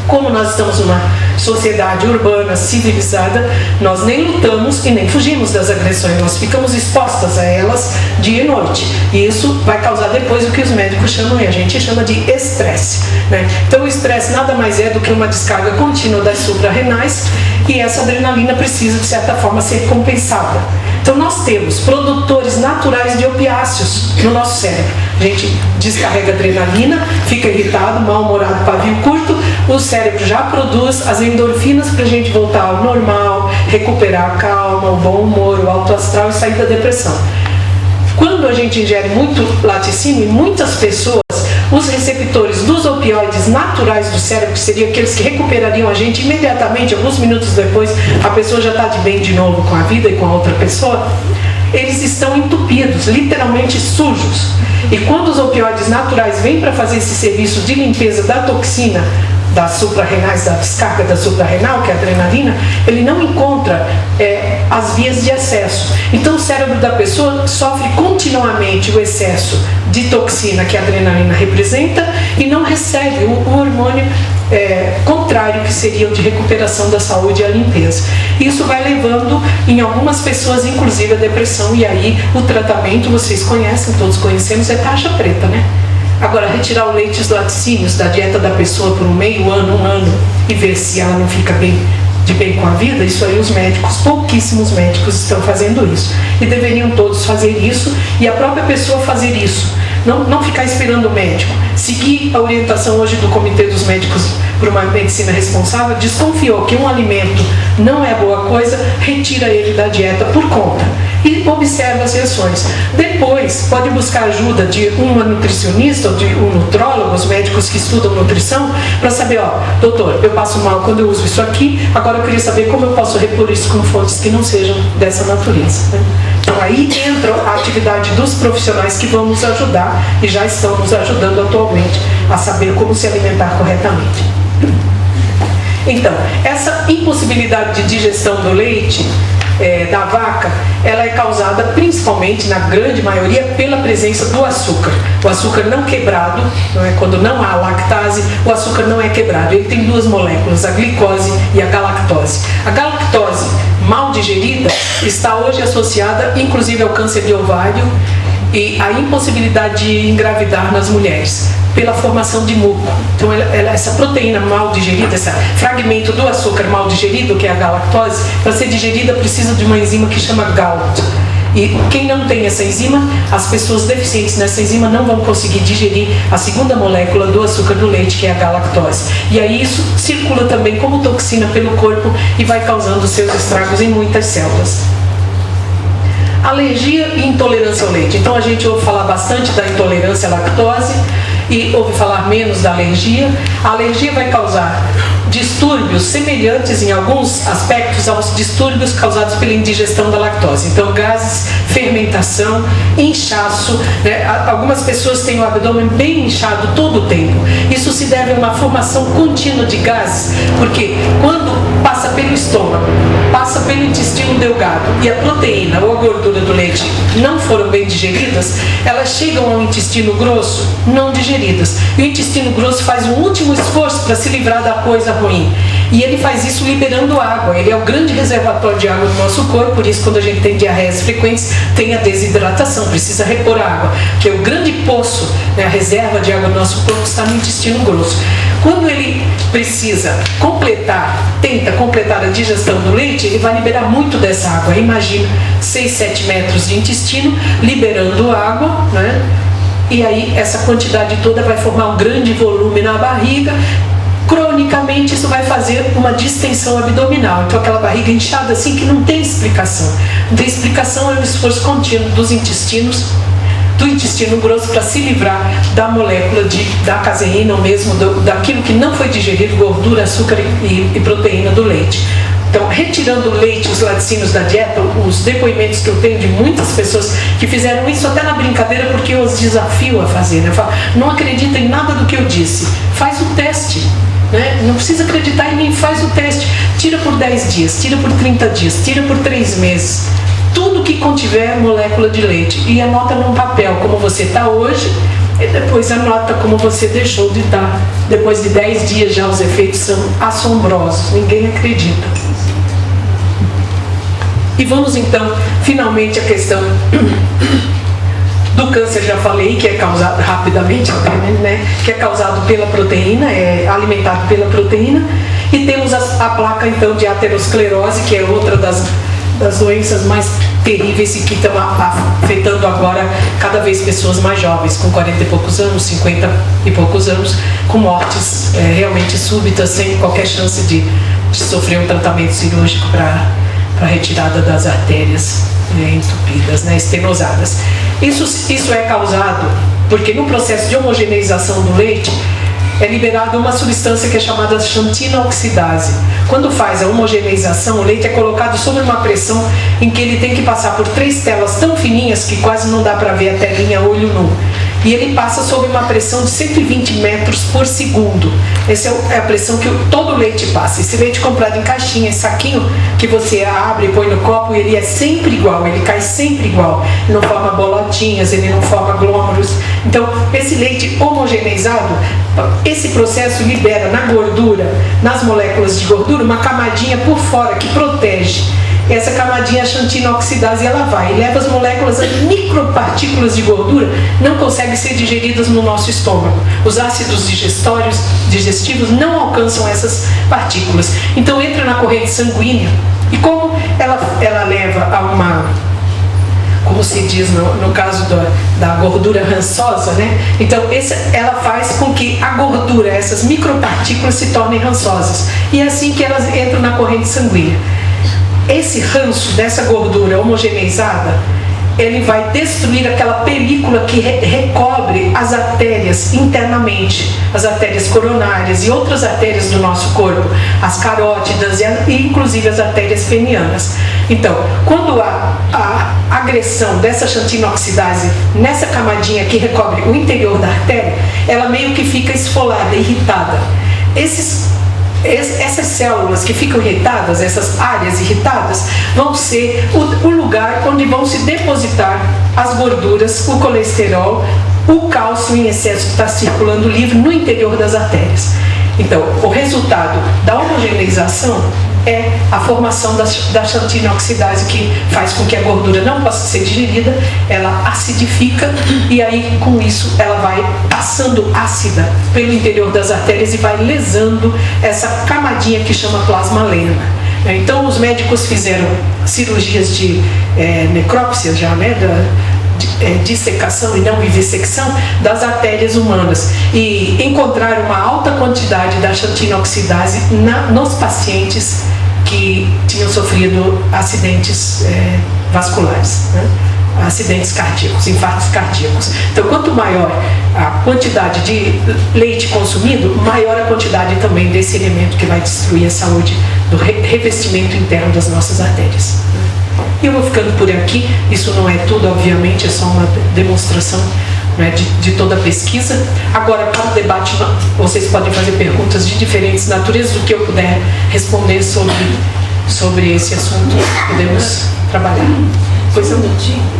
Como nós estamos numa sociedade urbana, civilizada, nós nem lutamos e nem fugimos das agressões, nós ficamos expostas a elas dia e noite. E isso vai causar depois o que os médicos chamam, e a gente chama de estresse, né? Então o estresse nada mais é do que uma descarga contínua das suprarrenais, e essa adrenalina precisa, de certa forma, ser compensada. Então nós temos produtores naturais de opiáceos no nosso cérebro. A gente descarrega adrenalina, fica irritado, mal-humorado, pavio curto, o cérebro já produz as endorfinas para a gente voltar ao normal, recuperar a calma, o bom humor, o alto astral e sair da depressão. Quando a gente ingere muito laticínio, em muitas pessoas, os receptores dos opioides naturais do cérebro, que seriam aqueles que recuperariam a gente imediatamente, alguns minutos depois, a pessoa já está de bem de novo com a vida e com a outra pessoa, eles estão entupidos, literalmente sujos. E quando os opioides naturais vêm para fazer esse serviço de limpeza da toxina, das suprarrenais, da descarga da suprarrenal, que é a adrenalina, ele não encontra as vias de acesso. Então o cérebro da pessoa sofre continuamente o excesso de toxina que a adrenalina representa e não recebe o hormônio contrário, que seria o de recuperação da saúde e a limpeza. Isso vai levando em algumas pessoas inclusive a depressão, e aí o tratamento, vocês conhecem, todos conhecemos, é tarja preta, né? Agora, retirar o leite e os laticínios da dieta da pessoa por meio ano, um ano, e ver se ela não fica de bem com a vida, isso aí os médicos, pouquíssimos médicos estão fazendo isso. E deveriam todos fazer isso, e a própria pessoa fazer isso. Não ficar esperando o médico. Seguir a orientação hoje do Comitê dos Médicos por uma Medicina Responsável, desconfiou que um alimento não é boa coisa, retira ele da dieta por conta. E observa as reações. Depois, pode buscar ajuda de uma nutricionista ou de um nutrólogo, os médicos que estudam nutrição, para saber, doutor, eu passo mal quando eu uso isso aqui, agora eu queria saber como eu posso repor isso com fontes que não sejam dessa natureza, né? Então aí entra a atividade dos profissionais que vão nos ajudar e já estão nos ajudando atualmente a saber como se alimentar corretamente. Então, essa impossibilidade de digestão do leite da vaca, ela é causada principalmente, na grande maioria, pela presença do açúcar. O açúcar não quebrado, não é? Quando não há lactase, o açúcar não é quebrado. Ele tem duas moléculas, a glicose e a galactose. A galactose mal digerida está hoje associada, inclusive, ao câncer de ovário e à impossibilidade de engravidar nas mulheres, pela formação de muco. Então essa proteína mal digerida, esse fragmento do açúcar mal digerido, que é a galactose, para ser digerida precisa de uma enzima que chama GALT. E quem não tem essa enzima, as pessoas deficientes nessa enzima não vão conseguir digerir a segunda molécula do açúcar do leite, que é a galactose. E aí isso circula também como toxina pelo corpo e vai causando seus estragos em muitas células. Alergia e intolerância ao leite. Então a gente ouve falar bastante da intolerância à lactose e ouve falar menos da alergia. A alergia vai causar distúrbios semelhantes em alguns aspectos aos distúrbios causados pela indigestão da lactose. Então gases, fermentação, inchaço, né? Algumas pessoas têm o abdômen bem inchado todo o tempo. Isso se deve a uma formação contínua de gases, porque quando passa pelo estômago, passa pelo intestino delgado e a proteína ou a gordura do leite não foram bem digeridas, elas chegam ao intestino grosso não digeridas. E o intestino grosso faz um último esforço para se livrar da coisa ruim. E ele faz isso liberando água. Ele é o grande reservatório de água do nosso corpo, por isso quando a gente tem diarreias frequentes, tem a desidratação, precisa repor água. Que é o grande poço né? A reserva de água do nosso corpo está no intestino grosso. Quando ele precisa tenta completar a digestão do leite, ele vai liberar muito dessa água. Imagina 6, 7 metros de intestino liberando água, né? E aí essa quantidade toda vai formar um grande volume na barriga. Cronicamente isso vai fazer uma distensão abdominal. Então aquela barriga inchada assim que não tem explicação. Não tem explicação, é um esforço contínuo do intestino grosso para se livrar da molécula da caseína, ou mesmo daquilo que não foi digerido, gordura, açúcar e proteína do leite. Então, retirando o leite, os laticínios da dieta, os depoimentos que eu tenho de muitas pessoas que fizeram isso até na brincadeira, porque eu os desafio a fazer, né? Eu falo, não acredita em nada do que eu disse, faz o teste, né? Não precisa acreditar em mim, faz o teste, tira por 10 dias, tira por 30 dias, tira por 3 meses, tudo que contiver molécula de leite, e anota num papel como você está hoje, e depois anota como você deixou de estar. Depois de 10 dias já os efeitos são assombrosos, ninguém acredita. E vamos então, finalmente, à questão do câncer, já falei, que é causado rapidamente, né? Que é causado pela proteína, é alimentado pela proteína. E temos a placa então de aterosclerose, que é outra das doenças mais terríveis e que estão afetando agora cada vez pessoas mais jovens, com 40 e poucos anos, 50 e poucos anos, com mortes realmente súbitas, sem qualquer chance de sofrer um tratamento cirúrgico para retirada das artérias entupidas, né, estenosadas. Isso é causado porque no processo de homogeneização do leite é liberada uma substância que é chamada xantina oxidase. Quando faz a homogeneização, o leite é colocado sob uma pressão em que ele tem que passar por 3 telas tão fininhas que quase não dá para ver a telinha olho nu. E ele passa sob uma pressão de 120 metros por segundo. Essa é a pressão que todo leite passa. Esse leite comprado em caixinha, em saquinho, que você abre e põe no copo, ele é sempre igual, ele cai sempre igual. Ele não forma bolotinhas, ele não forma glômerulos. Então, esse leite homogeneizado, esse processo libera na gordura, nas moléculas de gordura, uma camadinha por fora que protege. Essa camadinha, a xantina oxidase, ela vai e leva as moléculas, as micropartículas de gordura, não conseguem ser digeridas no nosso estômago. Os ácidos digestivos não alcançam essas partículas. Então entra na corrente sanguínea. E como ela leva a uma, como se diz no caso da gordura rançosa, né? Então ela faz com que a gordura, essas micropartículas, se tornem rançosas. E é assim que elas entram na corrente sanguínea. Esse ranço dessa gordura homogeneizada, ele vai destruir aquela película que recobre as artérias internamente, as artérias coronárias e outras artérias do nosso corpo, as carótidas e inclusive as artérias penianas. Então, quando a agressão dessa xantina oxidase nessa camadinha que recobre o interior da artéria, ela meio que fica esfolada, irritada. Essas células que ficam irritadas, essas áreas irritadas, vão ser o lugar onde vão se depositar as gorduras, o colesterol, o cálcio em excesso que está circulando livre no interior das artérias. Então, o resultado da homogeneização é a formação da xantina oxidase, que faz com que a gordura não possa ser digerida, ela acidifica e aí com isso ela vai passando ácida pelo interior das artérias e vai lesando essa camadinha que chama plasmalena. Então os médicos fizeram cirurgias de necrópsia já, né, dissecação e não vivissecção das artérias humanas e encontraram uma alta quantidade da xantina oxidase nos pacientes que tinham sofrido acidentes vasculares, né? Acidentes cardíacos, infartos cardíacos. Então, quanto maior a quantidade de leite consumido, maior a quantidade também desse elemento que vai destruir a saúde do revestimento interno das nossas artérias. E eu vou ficando por aqui. Isso não é tudo, obviamente, é só uma demonstração, né, de toda a pesquisa. Agora, para o debate, vocês podem fazer perguntas de diferentes naturezas, do que eu puder responder sobre esse assunto, podemos trabalhar. Pois um minutinho.